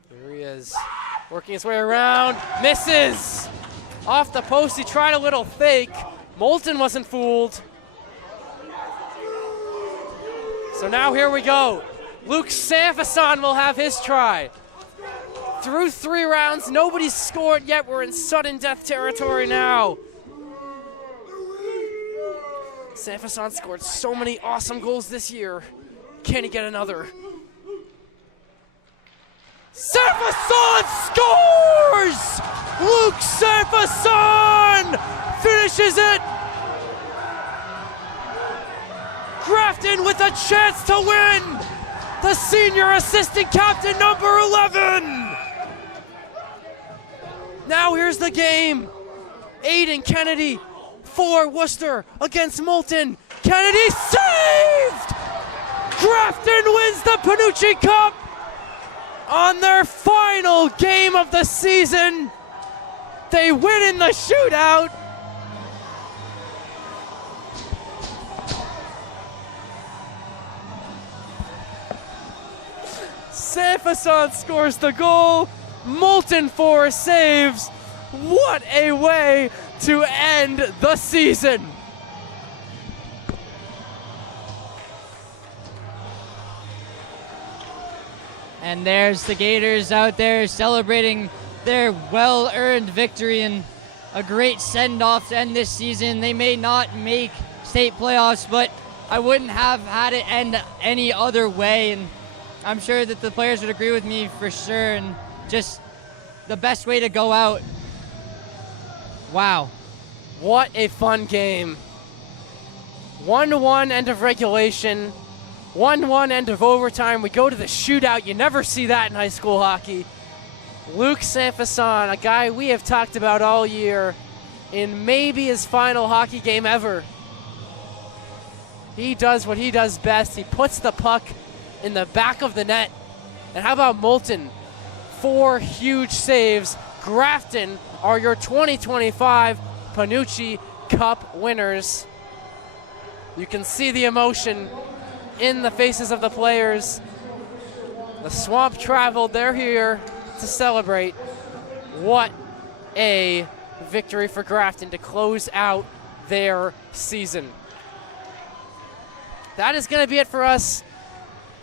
Here he is, working his way around, misses! Off the post, he tried a little fake. Moulton wasn't fooled. So now here we go. Luke Sanfason will have his try. Through 3 rounds, nobody's scored yet. We're in sudden death territory now. Sanfason scored so many awesome goals this year. Can he get another? Sanfason scores! Luke Sanfason finishes it! Grafton with a chance to win! The senior assistant captain, number 11! Now here's the game. Aiden Kennedy for Worcester against Moulton. Kennedy saved! Grafton wins the Penucci Cup on their final game of the season. They win in the shootout. Sanfason scores the goal. Moulton 4 saves. What a way to end the season. And there's the Gators out there celebrating their well-earned victory and a great send-off to end this season. They may not make state playoffs, but I wouldn't have had it end any other way. And I'm sure that the players would agree with me for sure. And just the best way to go out. Wow. What a fun game. 1-1 end of regulation. 1-1 end of overtime. We go to the shootout. You never see that in high school hockey. Luke Sanfason, a guy we have talked about all year, in maybe his final hockey game ever. He does what he does best. He puts the puck in the back of the net. And how about Moulton? 4 huge saves. Grafton are your 2025 Penucci Cup winners. You can see the emotion in the faces of the players. The swamp traveled, they're here to celebrate. What a victory for Grafton to close out their season. That is going to be it for us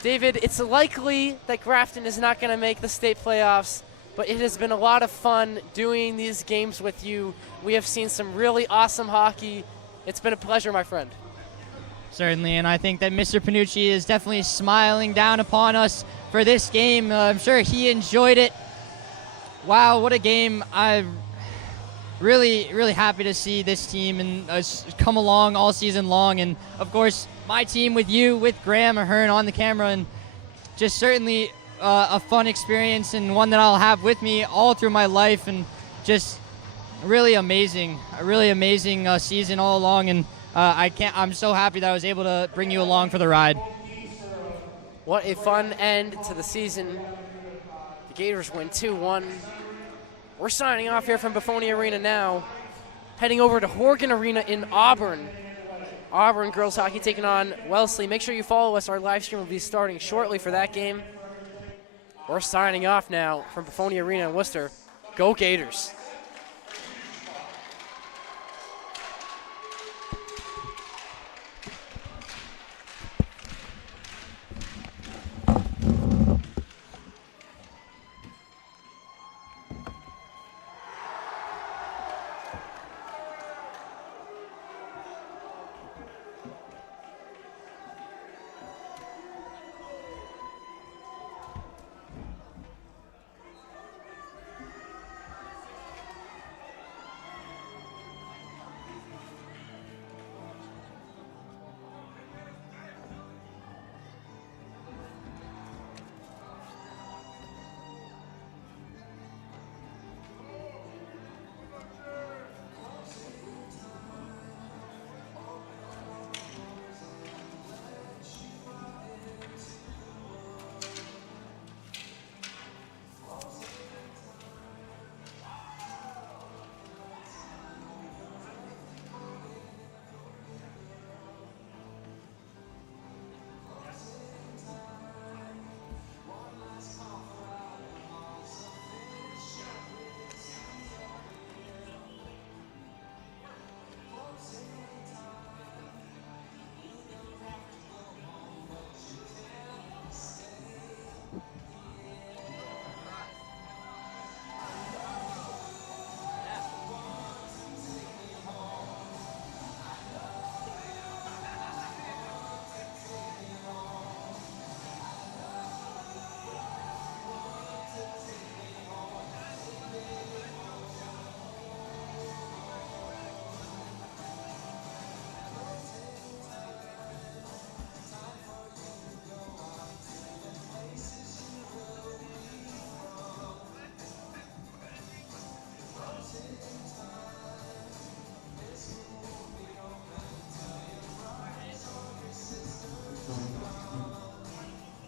David, it's likely that Grafton is not going to make the state playoffs, but it has been a lot of fun doing these games with you. We have seen some really awesome hockey. It's been a pleasure, my friend. Certainly, and I think that Mr. Penucci is definitely smiling down upon us for this game. I'm sure he enjoyed it. Wow, what a game. I'm really, really happy to see this team and us come along all season long. And, of course, my team with you, with Graham Ahern on the camera, and just certainly a fun experience and one that I'll have with me all through my life, and just really amazing, a really amazing season all along. And I'm so happy that I was able to bring you along for the ride. What a fun end to the season. The Gators win 2-1. We're signing off here from Buffone Arena now, heading over to Horgan Arena in Auburn. Auburn girls hockey taking on Wellesley. Make sure you follow us. Our live stream will be starting shortly for that game. We're signing off now from Buffone Arena in Worcester. Go Gators.